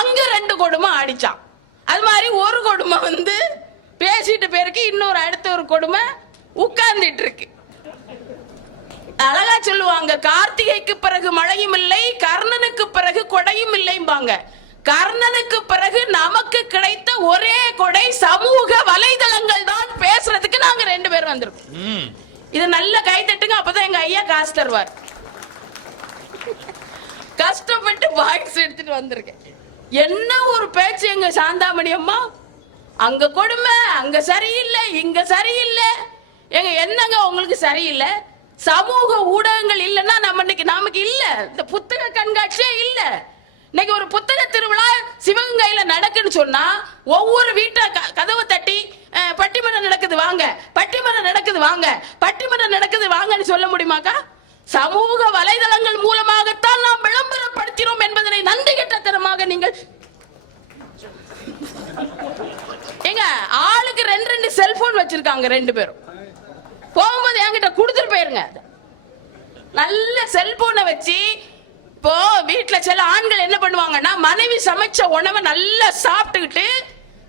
அங்க 2 கொடுமை அடிச்சான். அது மாதிரி ஒரு கொடுமை பேசிட்டு பேருக்கு, இன்னொரு அடுத்த ஒரு கொடுமை உட்கார்ந்துட்டு இருக்கு. அழகா சொல்லுவாங்க, கார்த்திகைக்கு பிறகு மழையும் இல்லை, கர்ணனுக்கு பிறகு கொடையும் இல்லைம்பாங்க. கர்ணனுக்கு பிறகு நமக்கு கிடைத்த ஒரே கொடை சமூக வலைதளங்கள் தான். பேசுறதுக்கு நாங்க 2 பேரும் வந்திருக்கோம். இது நல்ல கை தட்டுங்க, அப்பதான் எங்க ஐயா காசு தருவார். கஷ்டப்பட்டு வாய்ஸ் எடுத்துட்டு வந்திருக்கேன். என்ன ஒரு பேச்சு எங்க சாந்தாமணி அம்மா. அங்க கொடுமை, அங்க சரியில்லை, இங்க சரியில்லை. எங்க என்னங்க உங்களுக்கு சரியில்லை? சமூக ஊடகங்கள் இல்லைன்னா நமக்கு இல்ல, இந்த புத்தக கண்காட்சியே இல்ல. இன்னைக்கு ஒரு புத்தக திருவிழா சிவகங்கையில நடக்குன்னு சொன்னா ஒவ்வொரு வீட்டை கதவை தட்டி பட்டிமன்றம் நடக்குது வாங்க, பட்டிமன்றம் நடக்குது வாங்க, பட்டிமன்றம் நடக்குது வாங்கன்னு சொல்ல முடியுமாக்கா? சமூக வலைதளங்கள் மூலமாகத்தான் நாம் விளம்பரப்படுத்தினோம் என்பதனை நன்றி கெட்டத்தனமாக நீங்கள் எங்க ஆளுக்கு 2 செல்போன் வச்சிருக்காங்க. 2 பேரும் போகும்போது என்கிட்ட கொடுத்துட்டு போயிருங்க. நல்ல செல்போனை வச்சு இப்போ வீட்டுல சில ஆண்கள் என்ன பண்ணுவாங்கன்னா, மனைவி சமைச்ச உணவை நல்லா சாப்பிட்டுக்கிட்டு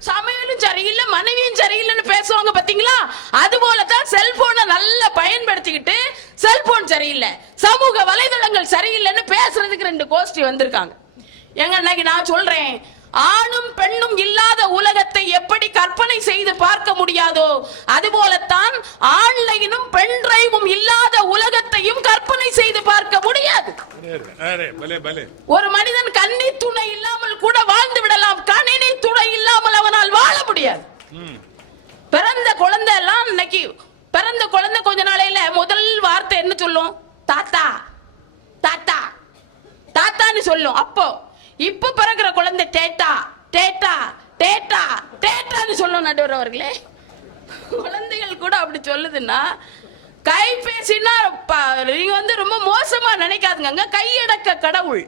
சமையலும் சரியில்லை மனைவியும் சரியில்லைன்னு பேசுவாங்க பாத்தீங்களா? அது போலதான் செல்போனை நல்லா பயன்படுத்திக்கிட்டு செல்போன் சரியில்லை, சமூக வலைதளங்கள் சரியில்லைன்னு பேசுறதுக்கு 2 கோஷ்டி வந்திருக்காங்க. எங்க இன்னைக்கு நான் சொல்றேன், ஆணும் பெண்ணும் இல்லாத உலகத்தை எப்படி கற்பனை செய்து பார்க்க முடியாதோ அதுபோலத்தான் ஆன்லைனும் பென் டிரைவும் இல்லாத உலகத்தையும் கற்பனை செய்து பார்க்க முடியாது. ஒரு மனிதன் கண்ணி துணை இல்லாமல் கூட வாழ்ந்து விடலாம், கணினி துணை இல்லாமல் அவனால் வாழ முடியாது. பிறந்த குழந்தை எல்லாம் இன்னைக்கு பிறந்த குழந்தை கொஞ்ச நாளையில முதல் வார்த்தை என்ன சொல்லும்? தாத்தா தாத்தா தாத்தான்னு சொல்லும். இப்ப பிறகுற குழந்தை டேட்டா டேட்டா டேட்டா டேட்டான்னு சொல்லும். நடுவர் அவர்களே, குழந்தைகள் கூட அப்படி சொல்லுதுன்னா கைபேசினா நீங்க ரொம்ப மோசமா நினைக்காதுங்க. கையடக்க கடவுள்,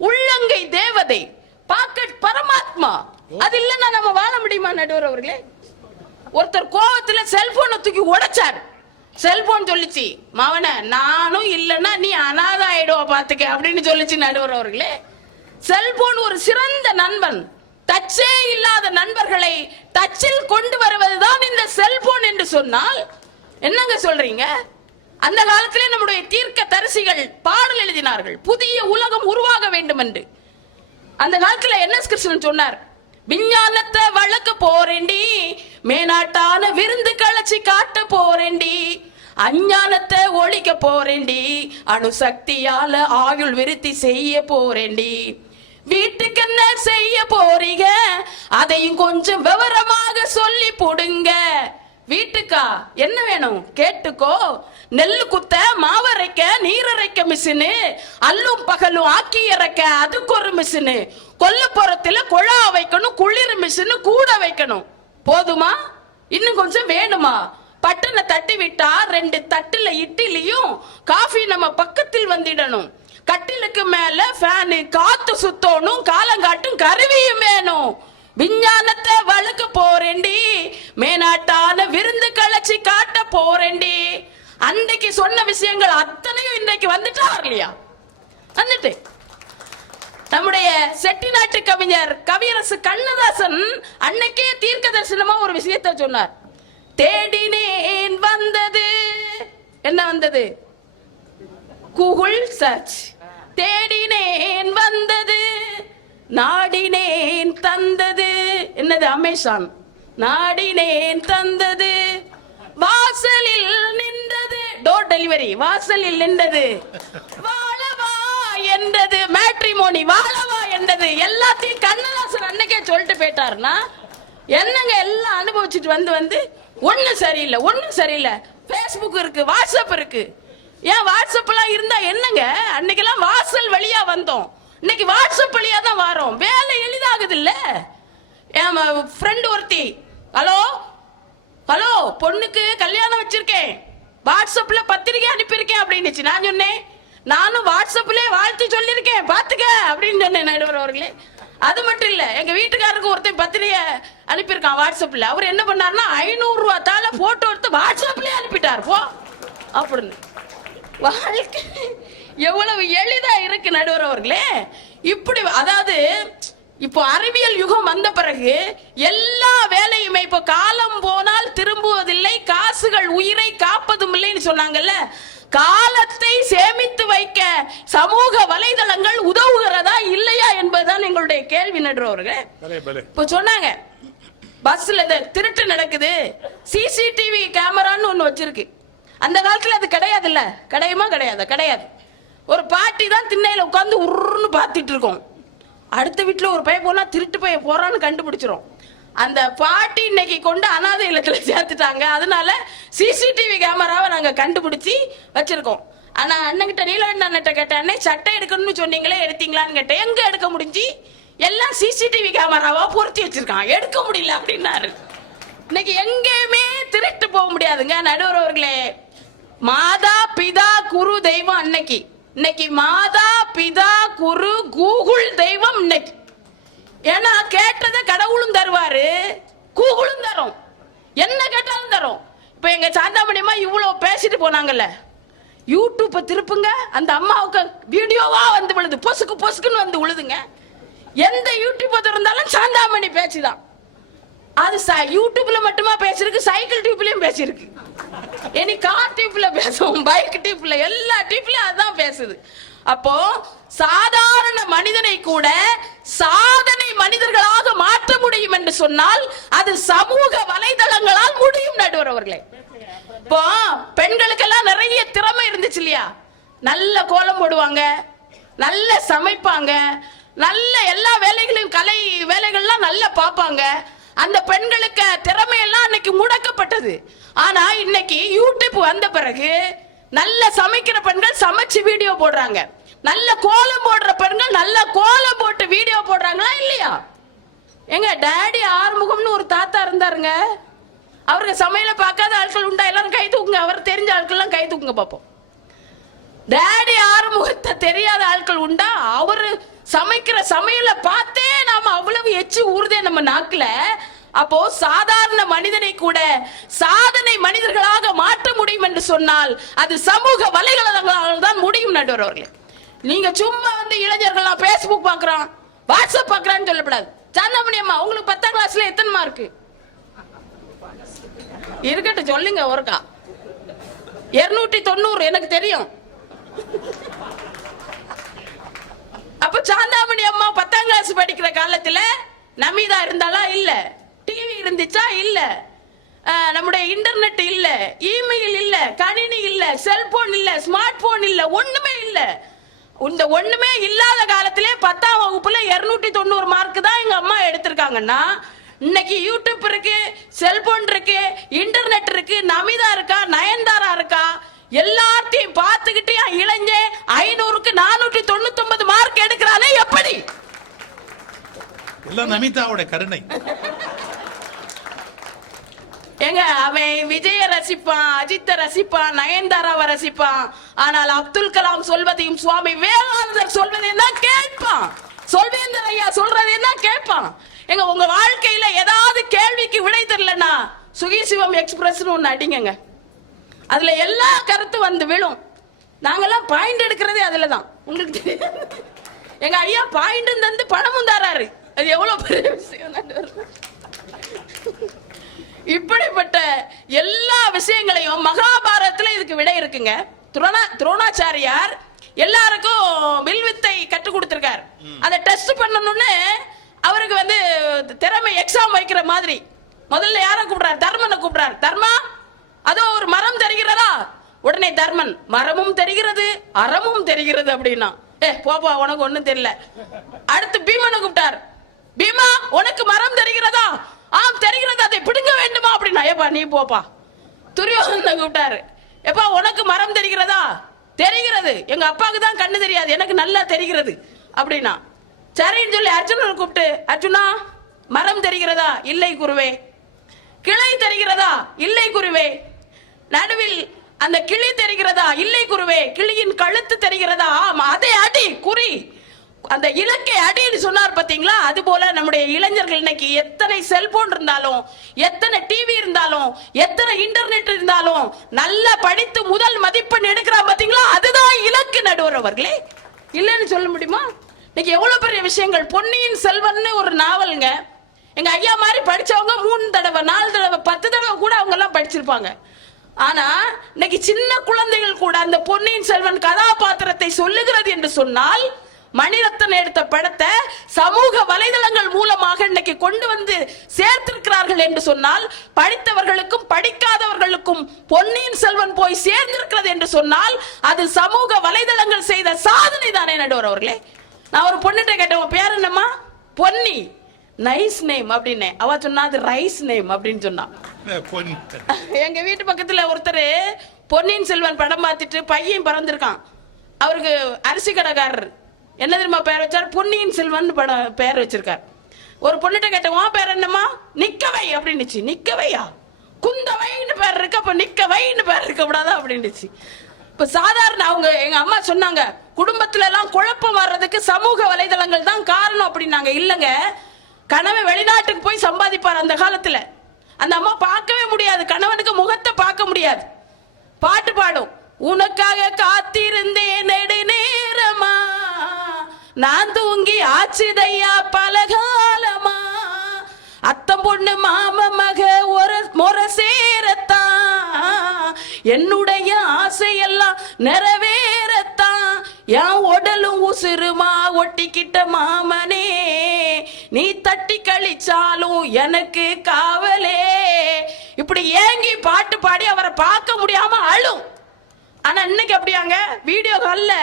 உள்ளங்கை தேவதை, பாக்கெட் பரமாத்மா. அது இல்லைன்னா நம்ம வாழ முடியுமா? நடுவர் அவர்களே, ஒருத்தர் கோவத்துல செல்போனை தூக்கி உடைச்சார். செல்போன் சொல்லிச்சு, மவன நானும் இல்லைன்னா நீ அனாதை ஆயிடுவ பாத்துக்க அப்படின்னு சொல்லிச்சு. நடுவர் அவர்களே, செல்போன் ஒரு சிறந்த நண்பன். டச்சே இல்லாத நண்பர்களை டச்சில் கொண்டு வருவதுதான் இந்த செல்போன் என்று சொன்னால் என்னங்க சொல்றீங்க? அந்த காலத்திலே நம்முடைய தீர்க்க தரிசிகள் பாடல் எழுதினார்கள், புதிய உலகம் உருவாக வேண்டும் என்று. அந்த காலத்துல என்எஸ் கிருஷ்ணன் சொன்னார், விஞ்ஞானத்தை வளர்க்க போறேண்டி, மேனாட்டான விருந்து களைச்சி காட்ட போறேண்டி, அஞ்ஞானத்தை ஒழிக்க போறேண்டி, அணுசக்தியால ஆயுள் விருத்தி செய்ய போறேண்டி, வீட்டுக்கு என்ன செய்ய போறீங்க அதையும் கொஞ்சம் விவரமாக சொல்லி போடுங்க. வீட்டுக்கா என்ன வேணும் கேட்டுக்கோ, நெல்லு குத்த மாவரைக்க நீரரைக்க மிஷினு, அல்லும் பகலும் ஆக்கி இறக்க அதுக்கு ஒரு மிஷினு, கொல்லப்புறத்துல குழா வைக்கணும், குளிர் மிஷினு கூட வைக்கணும். போதுமா? இன்னும் கொஞ்சம் வேணுமா? பட்டனை தட்டி விட்டா 2 தட்டுல இட்லியும் காஃபி நம்ம பக்கத்தில் வந்துடணும். கட்டிலுக்கு மேல ஃபேனு காத்து சுத்தணும், காலங்காட்டும் கருவியும் வேணும். விஞ்ஞானத்தை வளர்க்க போறேண்டி, மேனாட்டான விருந்து களைச்சி காட்ட போறேண்டி. அன்னைக்கு சொன்ன விஷயங்கள் அத்தனையும் இன்னைக்கு வந்துட்டா இல்லையா? வந்துட்டு நம்முடைய செட்டிநாட்டு கவிஞர் கவியரசு கண்ணதாசன் அன்னைக்கே தீர்க்க தரிசனமா ஒரு விஷயத்தை சொன்னார். தேடினேன் வந்தது, என்ன வந்தது? Google search. தேடினேன் வந்தது, நாடினேன் தந்தது, என்னது? அமேசான். நாடினேன் தந்தது, வாசலில் நின்றது, டோர் டெலிவரி, வாசலில் நின்றது, வாழவா என்றது, மேட்ரிமோனி, வாழவா என்றது. எல்லாத்தையும் கண்ணதாசன் அன்னைக்கே சொல்லிட்டு போயிட்டாருன்னா என்னங்க எல்லாம் அனுபவிச்சுட்டு வந்து ஒன்னும் சரியில்லை, ஒன்னும் சரியில்லை. பேஸ்புக் இருக்கு, வாட்ஸ்அப் இருக்கு. ஏன் வாட்ஸ்அப் எல்லாம் இருந்தா என்னங்க? அன்னைக்கெல்லாம் வாசல் வழியா வந்தோம், இன்னைக்கு வாட்ஸ்அப் வழியா தான் வரோம். வேலை எளிதாகுது இல்ல? என் ஃப்ரெண்ட் ஒருத்தி, ஹலோ ஹலோ பொண்ணுக்கு கல்யாணம் வச்சிருக்கேன், வாட்ஸ்அப்ல பத்திரிக்கை அனுப்பியிருக்கேன் அப்படின்னுச்சு. நான் சொன்னேன், நானும் வாட்ஸ்அப்ல வாழ்த்து சொல்லியிருக்கேன் பாத்துக்க அப்படின்னு சொன்னேன். நடுவர் அவர்களே, அது மட்டும் இல்ல, எங்க வீட்டுக்காரருக்கு ஒருத்தன் பத்திரிகை அனுப்பியிருக்கான் வாட்ஸ்அப்ல. அவர் என்ன பண்ணாருன்னா 500 ரூபாய் தால போட்டோ எடுத்து வாட்ஸ்அப்லயே அனுப்பிட்டார் போ அப்படின்னு. வாழ்க்கை எவ்வளவு எளிதா இருக்கு நடுவர் அவர்களே. இப்படி அதாவது இப்போ அறிவியல் யுகம் வந்த பிறகு எல்லா வேலையுமே இப்போ காலம் போனால் திரும்புவதில்லை, காசுகள் உயிரை காப்பதும் இல்லைன்னு சொன்னாங்கல்ல. காலத்தை சேமித்து வைக்க சமூக வலைதளங்கள் உதவுகிறதா இல்லையா என்பதுதான் எங்களுடைய கேள்வி நடுவர்களே. இப்போ சொன்னாங்க பஸ்ல திருட்டு நடக்குது, சிசிடிவி கேமரான்னு ஒண்ணு வச்சிருக்கு. அந்த காலத்துல அது கிடையாது இல்ல? கிடையுமா? கிடையாது, கிடையாது. ஒரு பாட்டி தான் திண்ணையில உட்கார்ந்து உருன்னு பார்த்துட்டு இருக்கோம். அடுத்த வீட்டுல ஒரு பையன் போனா திருட்டு பையன் போறான்னு கண்டுபிடிச்சிரும். அந்த பாட்டி இன்னைக்கு கொண்டு அனாதை இல்லத்துல சேர்த்துட்டாங்க. அதனால சிசிடிவி கேமராவை நாங்க கண்டுபிடிச்சி வச்சிருக்கோம். ஆனா அண்ணன்கிட்ட நீலகண்ட கேட்டேன், அண்ணே சட்டை எடுக்கணும்னு சொன்னீங்களே எடுத்தீங்களான்னு கேட்டேன். எங்க எடுக்க முடிஞ்சு? எல்லாம் சிசிடிவி கேமராவா பொருத்தி வச்சிருக்கான், எடுக்க முடியல அப்படின்னாரு. இன்னைக்கு எங்கேயுமே திருட்டு போக முடியாதுங்க நடுவர் அவர்களே. மாதா பிதா குரு தெய்வம் அன்னைக்கு, இன்னைக்கு மாதா பிதா குரு கூகுள் தெய்வம் இன்னைக்கு. ஏன்னா கேட்டதை கடவுளும் தருவாரு, கூகுளும் தரும், என்ன கேட்டாலும் தரும். இப்ப எங்க சாந்தாமணியம்மா இவ்வளவு பேசிட்டு போனாங்கல்ல, யூடியூப்பை திருப்புங்க, அந்த அம்மாவுக்கு வீடியோவா வந்து விழுது, பொசுக்கு பொசுக்குன்னு வந்து விழுதுங்க. எந்த யூடியூப்பை திறந்தாலும் சாந்தாமணி பேச்சுதான். அது யூடியூப்ல மட்டுமா பேசிருக்கு, சைக்கிள் டியூப்லயும் பேசிருக்கு, இனி கார் டியூப்ல பேசும், பைக் டியூப்ல, எல்லா டியூப்லயும் அதுதான் பேசுது. அப்போ சாதாரண மனிதனை கூட சாதனை மனிதர்கள் சொன்னால் அது சமூக வலைதளங்களால் முடியும் நடுவர் அவர்களே. இப்போ பெண்களுக்கெல்லாம் நிறைய திறமை இருந்துச்சு இல்லையா? நல்ல கோலம் போடுவாங்க, நல்ல சமைப்பாங்க, நல்ல எல்லா வேலைகளையும் கலை வேலைகள்லாம் நல்லா பார்ப்பாங்க. அந்த பெண்களுக்கு திறமையெல்லாம் அன்னைக்கு முடக்கப்பட்டது. ஆனா இன்னைக்கு யூடியூப் வந்த பிறகு நல்ல சமைக்கிற பெண்கள் சமைச்சு வீடியோ போடுறாங்க, நல்ல கோலம் போடுற பெண்கள் நல்ல கோலம் போட்டு வீடியோ போடுறாங்களா இல்லையா? எங்க டாடி ஆறுமுகம்னு ஒரு தாத்தா இருந்தாருங்க, அவருக்கு சமையல பார்க்காத ஆட்கள் உண்டா? எல்லாரும் கை தூக்குங்க. அவர் தெரிஞ்ச ஆட்கள்லாம் கை தூக்குங்க பார்ப்போம். டாடி ஆறுமுகத்தை தெரியாத ஆட்கள் உண்டா? அவரு சமைக்கிற சமையல பார்த்தே நாம அவ்வளவு எச்சு ஊறுதே நம்ம நாக்குல. அப்போ சாதாரண மனிதனை கூட சாதனை மனிதர்களாக மாற்ற முடியும் என்று சொன்னால் அது சமூக வலைதளங்களால் தான் முடியும் நடுவர் அவர்களே. நீங்க சும்மா வந்து இளைஞர்கள் பேஸ்புக் பாக்குறான், வாட்ஸ்அப் பாக்குறான்னு சொல்லப்படாது. சாந்தாமணி அம்மா, உங்களுக்கு 10ஆம் கிளாஸ்ல எத்தனை மார்க் இருக்கட்டும் சொல்லுங்க ஒருக்கா? 290 எனக்கு தெரியும். அப்ப சாந்தாமணி அம்மா 10ஆம் கிளாஸ் படிக்கிற காலத்துல நமிதா இருந்தாலா? இல்ல. டிவி இருந்துச்சா? இல்ல. நம்முடைய இன்டர்நெட் இல்ல, இமெயில் இல்ல, கணினி இல்ல, செல்போன் இல்ல, ஸ்மார்ட் போன் இல்ல, ஒண்ணுமே இல்ல. இந்த ஒண்ணுமே இல்லாத காலத்திலே 10ஆம் வகுப்புல 290 மார்க் தான் எங்க அம்மா எடுத்திருக்காங்கன்னா, இன்னைக்கு யூடியூப் இருக்கு, செல்போன் இருக்கு, இன்டர்நெட் இருக்கு, நமிதா இருக்கா, நயன்தாரா இருக்கா, எல்லாத்தையும் பார்த்துக்கிட்டு இளைஞ 500க்கு 499 மார்க் எடுக்கிறானே எப்படி? எல்லாம் நமிதாவோட கருணை. எங்க அவன் விஜய ரசிப்பான், அஜித்தை ரசிப்பான், நயன்தாராவை ரசிப்பான். ஆனால் அப்துல் கலாம் சொல்வதையும் சுவாமி விவேகானந்தர் சொல்வதையும் தான் கேட்பான். சொல்வேந்தர் ஐயா சொல்றதையும் தான் கேட்பான். எங்க உங்க வாழ்க்கையில ஏதாவது கேள்விக்கு விடை தெரியலன்னா சுகிசிவம் எக்ஸ்பிரஸ் ஒன்னு அடிங்க, அதுல எல்லா கருத்தும் வந்து விழும். நாங்கெல்லாம் பாயிண்ட் எடுக்கிறதே அதுலதான். உங்களுக்கு தெரியாது, எங்க ஐயா பாயிண்ட் தந்து பணமும் தராரு. அது எவ்வளவு பெரிய விஷயம். இப்படிப்பட்ட எல்லா விஷயங்களையும் மகாபாரதத்துல இதுக்கு விடை இருக்குங்க. துரோணாச்சாரியார் எல்லாருக்கும் வில்வித்தை கற்றுக் கொடுத்திருக்கார். அதை டெஸ்ட் பண்ணணும்னு அவருக்கு வந்து திறமை எக்ஸாம் வைக்கிற மாதிரி முதல்ல யாரை கூப்பிடுறாரு? தர்மனை கூப்பிடுறாரு. தர்மா, அதோ ஒரு மரம் தெரிகிறதா? உடனே தர்மன், மரமும் தெரிகிறது அறமும் தெரிகிறது அப்படின்னா, போப்பா உனக்கு ஒண்ணும் தெரியல. அடுத்து பீமனை கூப்பிட்டார். பீமா, உனக்கு மரம் தெரிகிறதா? ஆம் தெரிகிறது, அதை பிடுங்க வேண்டுமா அப்படின்னா, ஏப்பா நீ போப்பா. துரியோதனை கூப்பிட்டாரு. எப்பா உனக்கு மரம் தெரிகிறதா? தெரிகிறது, எங்க அப்பாவுக்கு தான் கண்ணு தெரியாது, எனக்கு நல்லா தெரிகிறது அப்படின்னா. சரின்னு சொல்லி அர்ஜுனனை கூப்பிட்டு, அர்ஜுனா மரம் தெரிகிறதா? இல்லை குருவே. கிளை தெரிகிறதா? இல்லை குருவே. நடுவில் அந்த கிளி தெரிகிறதா? இல்லை குருவே. கிளியின் கழுத்து தெரிகிறதா? ஆமா, அதை அடி, குறி, அந்த இலக்கை அடின்னு சொன்னார் பாத்தீங்களா? அது போல நம்முடைய இளைஞர்கள் இன்னைக்கு எத்தனை செல்போன் இருந்தாலும், எத்தனை டிவி இருந்தாலும், எத்தனை இன்டர்நெட் இருந்தாலும் நல்லா படித்து முதல் மதிப்பெண் எடுக்கிறா பாத்தீங்களா? அதுதான் இலக்கு நடுவர் அவர்களே. இல்லைன்னு சொல்ல முடியுமா? இன்னைக்கு எவ்வளவு பெரிய விஷயங்கள். பொன்னியின் செல்வன் ஒரு நாவலுங்க. எங்க ஐயா மாதிரி படிச்சவங்க 3 தடவை 4 தடவை 10 தடவை கூட அவங்க எல்லாம் படிச்சிருப்பாங்க. ஆனா இன்னைக்கு சின்ன குழந்தைகள் கூட அந்த பொன்னியின் செல்வன் கதாபாத்திரத்தை சொல்லுகிறது என்று சொன்னால், மணிரத்னம் எடுத்த படத்தை சமூக வலைதளங்கள் மூலமாக இன்னைக்கு கொண்டு வந்து சேர்த்திருக்கிறார்கள் என்று சொன்னால், படித்தவர்களுக்கும் படிக்காதவர்களுக்கும் பொன்னியின் செல்வன் போய் சேர்ந்திருக்கிறது என்று சொன்னால் அது சமூக வலைதளங்கள் செய்த சாதனை தானே நடுவர் அவர்களே. நான் ஒரு பொண்ணுகிட்ட கேட்டேன், உன் பேர் என்னம்மா? பொன்னி. நைஸ் நேம் அப்படின்னு. அவ சொன்னா அது ரைஸ் நேம் அப்படின்னு சொன்னான். எங்க வீட்டு பக்கத்துல ஒருத்தர் பொன்னியின் செல்வன் படம் பார்த்துட்டு பையன் பிறந்திருக்கான். அவருக்கு அரிசி கடைக்காரர் என்ன தெரியுமா பேர் வச்சார்? பொன்னியின் செல்வன் படம் பேர் வச்சிருக்கார். ஒரு பொண்ணுகிட்ட கேட்டேன், உன் பேர் என்னம்மா? நிக்கவை அப்படின்னுச்சு. நிக்கவையா? குந்தவைன்னு பேர் இருக்கு, அப்ப நிக்கவைன்னு பேர் இருக்க கூடாதா அப்படின்னுச்சு. இப்ப சாதாரண அவங்க எங்க அம்மா சொன்னாங்க, குடும்பத்துல எல்லாம் குழப்பம் வர்றதுக்கு சமூக வலைதளங்கள் தான் காரணம் அப்படின்னாங்க. இல்லங்க, கணவன் வெளிநாட்டுக்கு போய் சம்பாதிப்பார் அந்த காலத்துல. அந்த அம்மா பார்க்கவே முடியாது, கணவனுக்கு முகத்தை பார்க்க முடியாது. பாட்டு பாடும், உனக்காக காத்திருந்தேன் நெடு நேரமா, நான் தூங்கி ஆச்சுதையா பலகாலமா, அத்தம் பொண்ணு மாம மக ஒரு முறை சேரத்தான், என்னுடைய ஆசையெல்லாம் நிறைவேறத்தான், என் உடலும் உசுருமா ஒட்டிக்கிட்ட மாமனே, நீ தட்டி கழிச்சாலும் எனக்கு காவலே. இப்படி ஏங்கி பாட்டு பாடி அவரை பார்க்க முடியாம அழும். ஆனா இன்னைக்கு அப்படியாங்க? வீடியோ கால்ல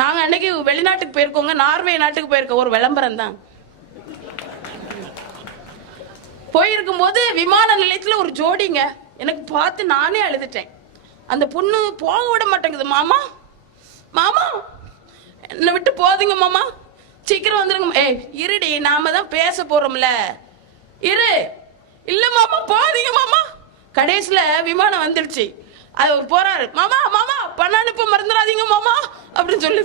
நாங்க அன்னைக்கு வெளிநாட்டுக்கு போயிருக்கோங்க, நார்வே நாட்டுக்கு போயிருக்கோம். ஒரு விளம்பரம் தான். போயிருக்கும் போது விமான நிலையத்துல ஒரு ஜோடிங்க, எனக்கு பார்த்து நானே அழுதுட்டேன். அந்த பொண்ணு போக விட மாட்டேங்குது. மாமா மாமா என்னை விட்டு போதுங்க மாமா, சீக்கிரம் வந்துருங்க. ஏய் இருடி, நாம தான் பேச போறோம்ல, இரு. இல்ல மாமா போதீங்க மாமா. கடைசியில விமானம் வந்துடுச்சு. அது போறாரு, மாமா மாமா பண அனுப்ப மறந்துடாதீங்க மாமா அப்படின்னு சொல்லி.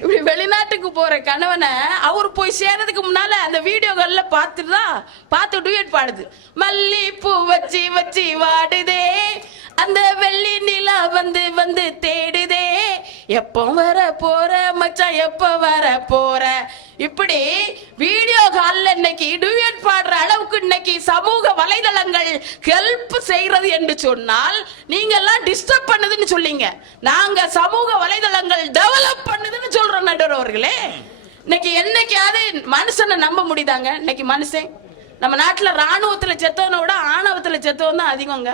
இப்படி வெளிநாட்டுக்கு போற கணவனை அவர் போய் சேர்றதுக்கு முன்னால அந்த வீடியோகள்ல பார்த்து டூயட் பாடுது. மல்லிப்பூ வச்சு வச்சு வாடுதே, அந்த வெள்ளி நிலா வந்து வந்து தேடுதே, எப்போ வர போற மச்சான், எப்ப வர போற. இப்படி வீடியோ கால்ல இன்னைக்கு டூயட் பாடுற அளவுக்கு இன்னைக்கு சமூக வலைதளங்கள் ஹெல்ப் செய்யறது என்று சொன்னால் நீங்க எல்லாம் டிஸ்டர்ப் பண்ணுதுன்னு சொல்லிங்க. நாங்க சமூக வலைதளங்கள் டெவலப் பண்ணுதுன்னு சொல்றோம் நடுவர் அவர்களே. இன்னைக்கு என்னைக்காவது மனுஷனை நம்ப முடியுதாங்க? இன்னைக்கு மனுஷன் நம்ம நாட்டுல ராணுவத்துல செத்தவனை விட ஆணவத்துல செத்தவன் தான் அதிகங்க.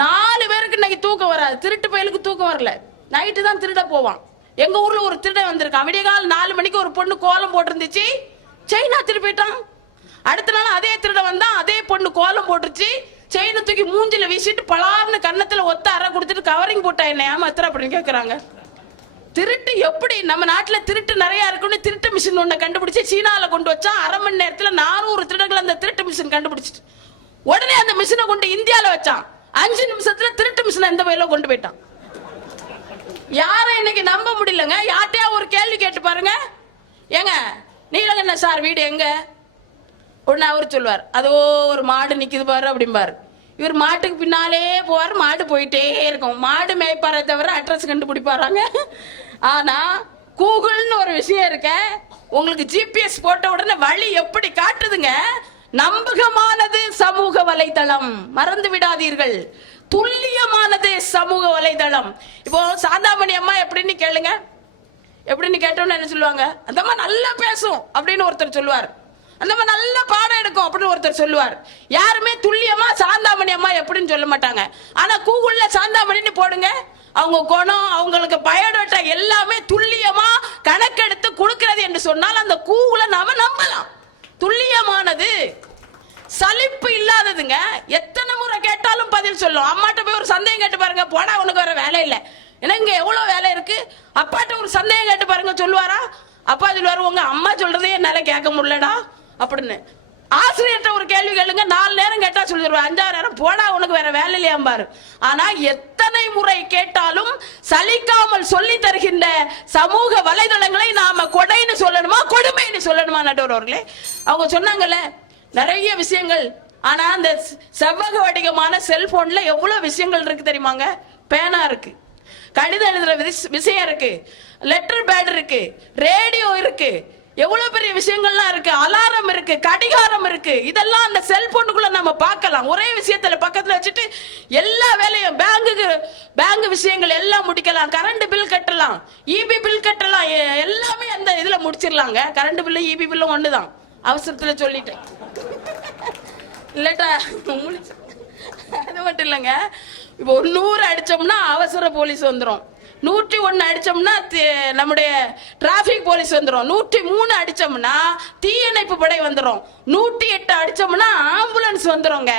4 பேருக்கு இன்னைக்கு தூக்கம் வராது. திருட்டு பயலுக்கு தூக்கம் வரல, நைட்டு தான் திருட போவான். எங்க ஊர்ல ஒரு திருடன் வந்திருக்கான். விடிய கால 4 மணிக்கு ஒரு பொண்ணு கோலம் போட்டிருந்துச்சு, செயினா திருப்பிட்டான். அடுத்த நாள் அதே திருட வந்தான், அதே பொண்ணு கோலம் போட்டுருச்சு, செயினை தூக்கி மூஞ்சில வீசிட்டு பலார்னு கன்னத்துல ஒத்த அறை கொடுத்துட்டு கவரிங் போட்டா என்ன ஏமாத்துற அப்படின்னு கேக்குறாங்க. திருட்டு எப்படி நம்ம நாட்டுல திருட்டு நிறைய இருக்குன்னு திருட்டு மிஷின் ஒண்ணு கண்டுபிடிச்சு சீனால கொண்டு வச்சா 1/2 மணி நேரத்துல 400 திருடர்கள் அந்த திருட்டு மிஷின் கண்டுபிடிச்சிட்டு உடனே அந்த மிஷினை கொண்டு இந்தியால வச்சான். 5 நிமிஷத்துல திருட்டு மிஷினை எந்த வயல கொண்டு போயிட்டான். யாரும் இன்னைக்கு நம்ப முடியலங்க. யார்ட்டையா ஒரு கேள்வி கேட்டு பாருங்க, ஏங்க நீலகண்ண சார் வீடு எங்க? உடனே அவர் சொல்லுவார், அதோ ஒரு மாடு நிக்குது பாரு அப்படிம்பாரு. இவர் மாட்டுக்கு பின்னாலே போவார், மாடு போயிட்டே இருக்கும். மாடு மேய்ப்பார தவிர அட்ரஸ் கண்டுபிடிப்பாராங்க. ஆனா கூகுள்னு ஒரு விஷயம் இருக்க, உங்களுக்கு ஜிபிஎஸ் போட்ட உடனே வழி எப்படி காட்டுதுங்க. நம்பகமானது சமூக வலைதளம், மறந்து விடாதீர்கள். துல்லியமானது சமூக வலைதளம். இப்போ சாந்தாமணி அம்மா எப்படின்னு கேளுங்க, எப்படின்னு கேட்டோம்னு என்ன சொல்லுவாங்க? அந்த அம்மா நல்லா பேசும் அப்படின்னு ஒருத்தர் சொல்லுவார், அந்த அம்மா நல்ல பாடம் எடுக்கும் அப்படின்னு ஒருத்தர் சொல்லுவார். யாருமே துல்லியமா சாந்தாமணி அம்மா எப்படின்னு சொல்ல மாட்டாங்க. ஆனா கூகுள்ல சாந்தாமணின்னு போடுங்க, அவங்க குணம், அவங்களுக்கு பயோடேட்டா எல்லாமே துல்லியமா கணக்கெடுத்து கொடுக்கிறது என்று சொன்னால் அந்த கூகுளை நாம நம்பலாம். துல்லியமானது, சலிப்பு இல்லாததுங்க. எத்தனை முறை கேட்டாலும் பதில் சொல்லும். அம்மாட்ட போய் ஒரு சந்தேகம் கேட்டு பாருங்க, போனா உனக்கு வர வேலை இல்லை, ஏன்னா இங்க எவ்வளவு வேலை இருக்கு. அப்பாட்ட ஒரு சந்தேகம் கேட்டு பாருங்க, சொல்லுவாரா? அப்பா சொல்லுவாரு, உங்க அம்மா சொல்றதே என்னால கேட்க முடியலடா அப்படின்னு. ஆசிரியர்கிட்ட ஒரு கேள்வி கேளுங்க, 4 நேரம் கேட்டா சொல்லிடுவார், 5ஆவது நேரம் போடா உனக்கு வேற வேலை இல்லையாம்பாரு. ஆனா எத்தனை முறை கேட்டாலும் சலிக்காமல் சொல்லி தருகின்ற சமூக வலைதளங்களை நாம கொடைன்னு சொல்லணுமா கொடுமைன்னு சொல்லணுமா நடுவர் அவர்களே? அவங்க சொன்னாங்கல்ல நிறைய விஷயங்கள். ஆனா அந்த செவ்வக வடிவமான செல்போன்ல எவ்வளவு விஷயங்கள் இருக்கு தெரியுமாங்க? பேனா இருக்கு, கடிதம் எழுதுற விஷயம் இருக்கு, லெட்டர் பேட் இருக்கு, ரேடியோ இருக்கு, எவ்வளவு பெரிய விஷயங்கள்லாம் இருக்கு, அலாரம் இருக்கு, கடிகாரம் இருக்கு. இதெல்லாம் அந்த செல்போனுக்குள்ள நம்ம பார்க்கலாம். ஒரே விஷயத்துல பக்கத்துல வச்சுட்டு எல்லா வேலையும் பேங்க் விஷயங்கள் எல்லாம் முடிக்கலாம், கரண்ட் பில் கட்டலாம், இபி பில் கட்டலாம், எல்லாமே அந்த இதுல முடிச்சிடலாங்க. கரண்ட் பில்லு இபி பில்லும் ஒண்ணுதான். அவசரத்துல சொல்லிட்டேன் இல்லட்டா. அது மட்டும் இல்லைங்க, இப்போ 100 அடிச்சோம்னா அவசர போலீஸ் வந்துடும், 101 அடிச்சோம்னா நம்முடைய டிராபிக் போலீஸ் வந்துடும், 103 அடிச்சோம்னா தீயணைப்பு படை வந்துடும், 108 அடிச்சோம்னா ஆம்புலன்ஸ் வந்துருங்க,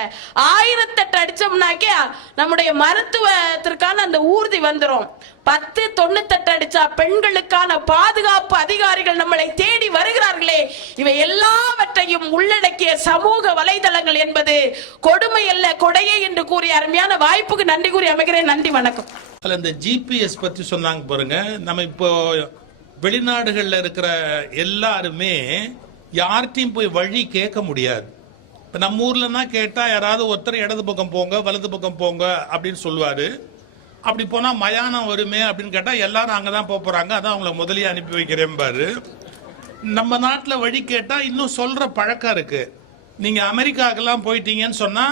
1008 அடிச்சோம்னாக்கே நம்முடைய மருத்துவத்திற்கான அந்த ஊர்தி வந்துடும், 1098 அடிச்சா பெண்களுக்கான பாதுகாப்பு அதிகாரிகள் நம்மளை தேடி வருகிறார்களே. இவை எல்லாவற்றையும் உள்ளடக்கிய சமூக வலைதளங்கள் என்பது கொடுமை அல்ல கொடையே என்று கூறிய அருமையான வாய்ப்புக்கு நன்றி கூறி அமைகிறேன். நன்றி, வணக்கம். இந்த ஜிபிஎஸ் பத்தி சொன்னாங்க பாருங்க. நம்ம இப்போ வெளிநாடுகள்ல இருக்கிற எல்லாருமே யார்கிட்டையும் போய் வழி கேட்க முடியாது. இப்ப நம்ம ஊர்லன்னா கேட்டா யாராவது ஒருத்தர் இடது பக்கம் போங்க வலது பக்கம் போங்க அப்படின்னு சொல்லுவாரு. அப்படி போனா மயானம் வருமே அப்படின்னு கேட்டா எல்லாரும் அங்கதான் போறாங்க, அதான் அவங்கள முதலியே அனுப்பி வைக்கிறேன் பாரு. நம்ம நாட்டுல வழி கேட்டா இன்னும் சொல்ற பழக்கம் இருக்கு. நீங்க அமெரிக்காக்கெல்லாம் போயிட்டீங்கன்னு சொன்னா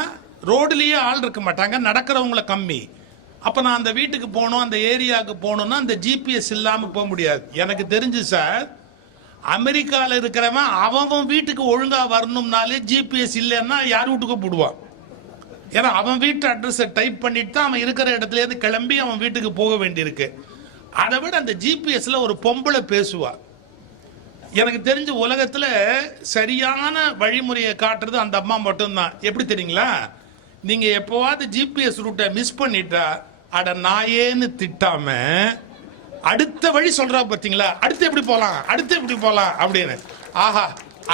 ரோடுலயே ஆள் இருக்க மாட்டாங்க, நடக்கிறவங்கள கம்மி. அப்ப நான் அந்த வீட்டுக்கு போகணும், அந்த ஏரியாவுக்கு போகணும்னா அந்த ஜிபிஎஸ் இல்லாம போக முடியாது. எனக்கு தெரிஞ்சு சார், அமெரிக்கால இருக்கிறவன் அவன் வீட்டுக்கு ஒழுங்கா வரணும்னாலே ஜிபிஎஸ் இல்லைன்னா யார் வீட்டுக்கு போடுவான். ஏன்னா அவன் வீட்டு அட்ரஸை டைப் பண்ணிட்டு தான் அவன் இருக்கிற இடத்துல இருந்து கிளம்பி அவன் வீட்டுக்கு போக வேண்டியிருக்கு. அதை விட அந்த ஜிபிஎஸ்ல ஒரு பொம்பளை பேசுவா. எனக்கு தெரிஞ்ச உலகத்துல சரியான வழிமுறையை காட்டுறது அந்த அம்மா மட்டும்தான். எப்படி தெரியுங்களா? நீங்க எப்போவாது ஜிபிஎஸ் ரூட்டை மிஸ் பண்ணிட்டா அட நாயேன்னு திட்டாம அடுத்த வழி சொல்றா பாத்தீங்களா, அடுத்து எப்படி போலாம், அடுத்து எப்படி போலாம் அப்படின்னு. ஆஹா,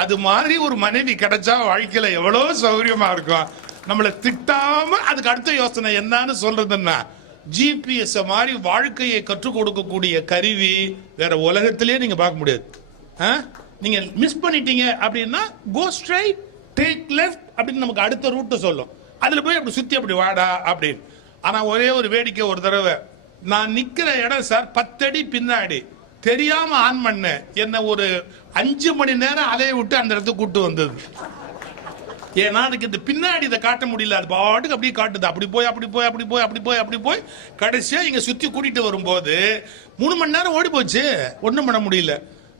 அது மாதிரி ஒரு மனைவி கிடைச்சா வாழ்க்கையில எவ்வளவு சௌகரியமா இருக்கும். நம்மளை திட்டாம அதுக்கு அடுத்த யோசனை என்னன்னு சொல்றதுன்னா, ஜிபிஎஸ் மாதிரி வாழ்க்கையை கற்றுக் கொடுக்கக்கூடிய கருவி வேற உலகத்திலேயே நீங்க பார்க்க முடியாது. நீங்க மிஸ் பண்ணிட்டீங்க அப்படின்னா கோ ஸ்ட்ரைட், டேக் லெஃப்ட் அப்படின்னு நமக்கு அடுத்த ரூட்டை சொல்லும். அதுல போய் அப்படி சுத்தி அப்படி வாடா அப்படின்னு. ஆனா ஒரே ஒரு வேடிக்கை, ஒரு தடவை நான் நிக்கிற இடம் சார் 10 அடி பின்னாடி தெரியாம ஆன் பண்ண என்ன ஒரு 5 மணி நேரம் அலைய விட்டு அந்த இடத்துக்கு கூட்டு வந்தது. ஏன்னா அதுக்கு இந்த பின்னாடி இதை காட்ட முடியல, அது பாட்டுக்கு அப்படியே காட்டுது. அப்படி போய் அப்படி போய் அப்படி போய் அப்படி போய் அப்படி போய் கடைசியா இங்க சுத்தி கூட்டிட்டு வரும்போது 3 மணி நேரம் ஓடி போச்சு, ஒண்ணும் பண்ண முடியல.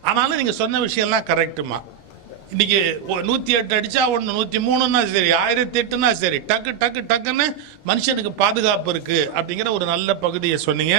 ஆனாலும் நீங்க சொன்ன விஷயம்லாம் கரெக்டுமா. இன்னைக்கு 108 அடிச்சா 103ன்னா சரி, 1008ன்னா சரி, டக்கு டக்கு டக்குன்னு மனுஷனுக்கு பாதுகாப்பு இருக்கு அப்படிங்கிற ஒரு நல்ல பகுதியை சொன்னீங்க.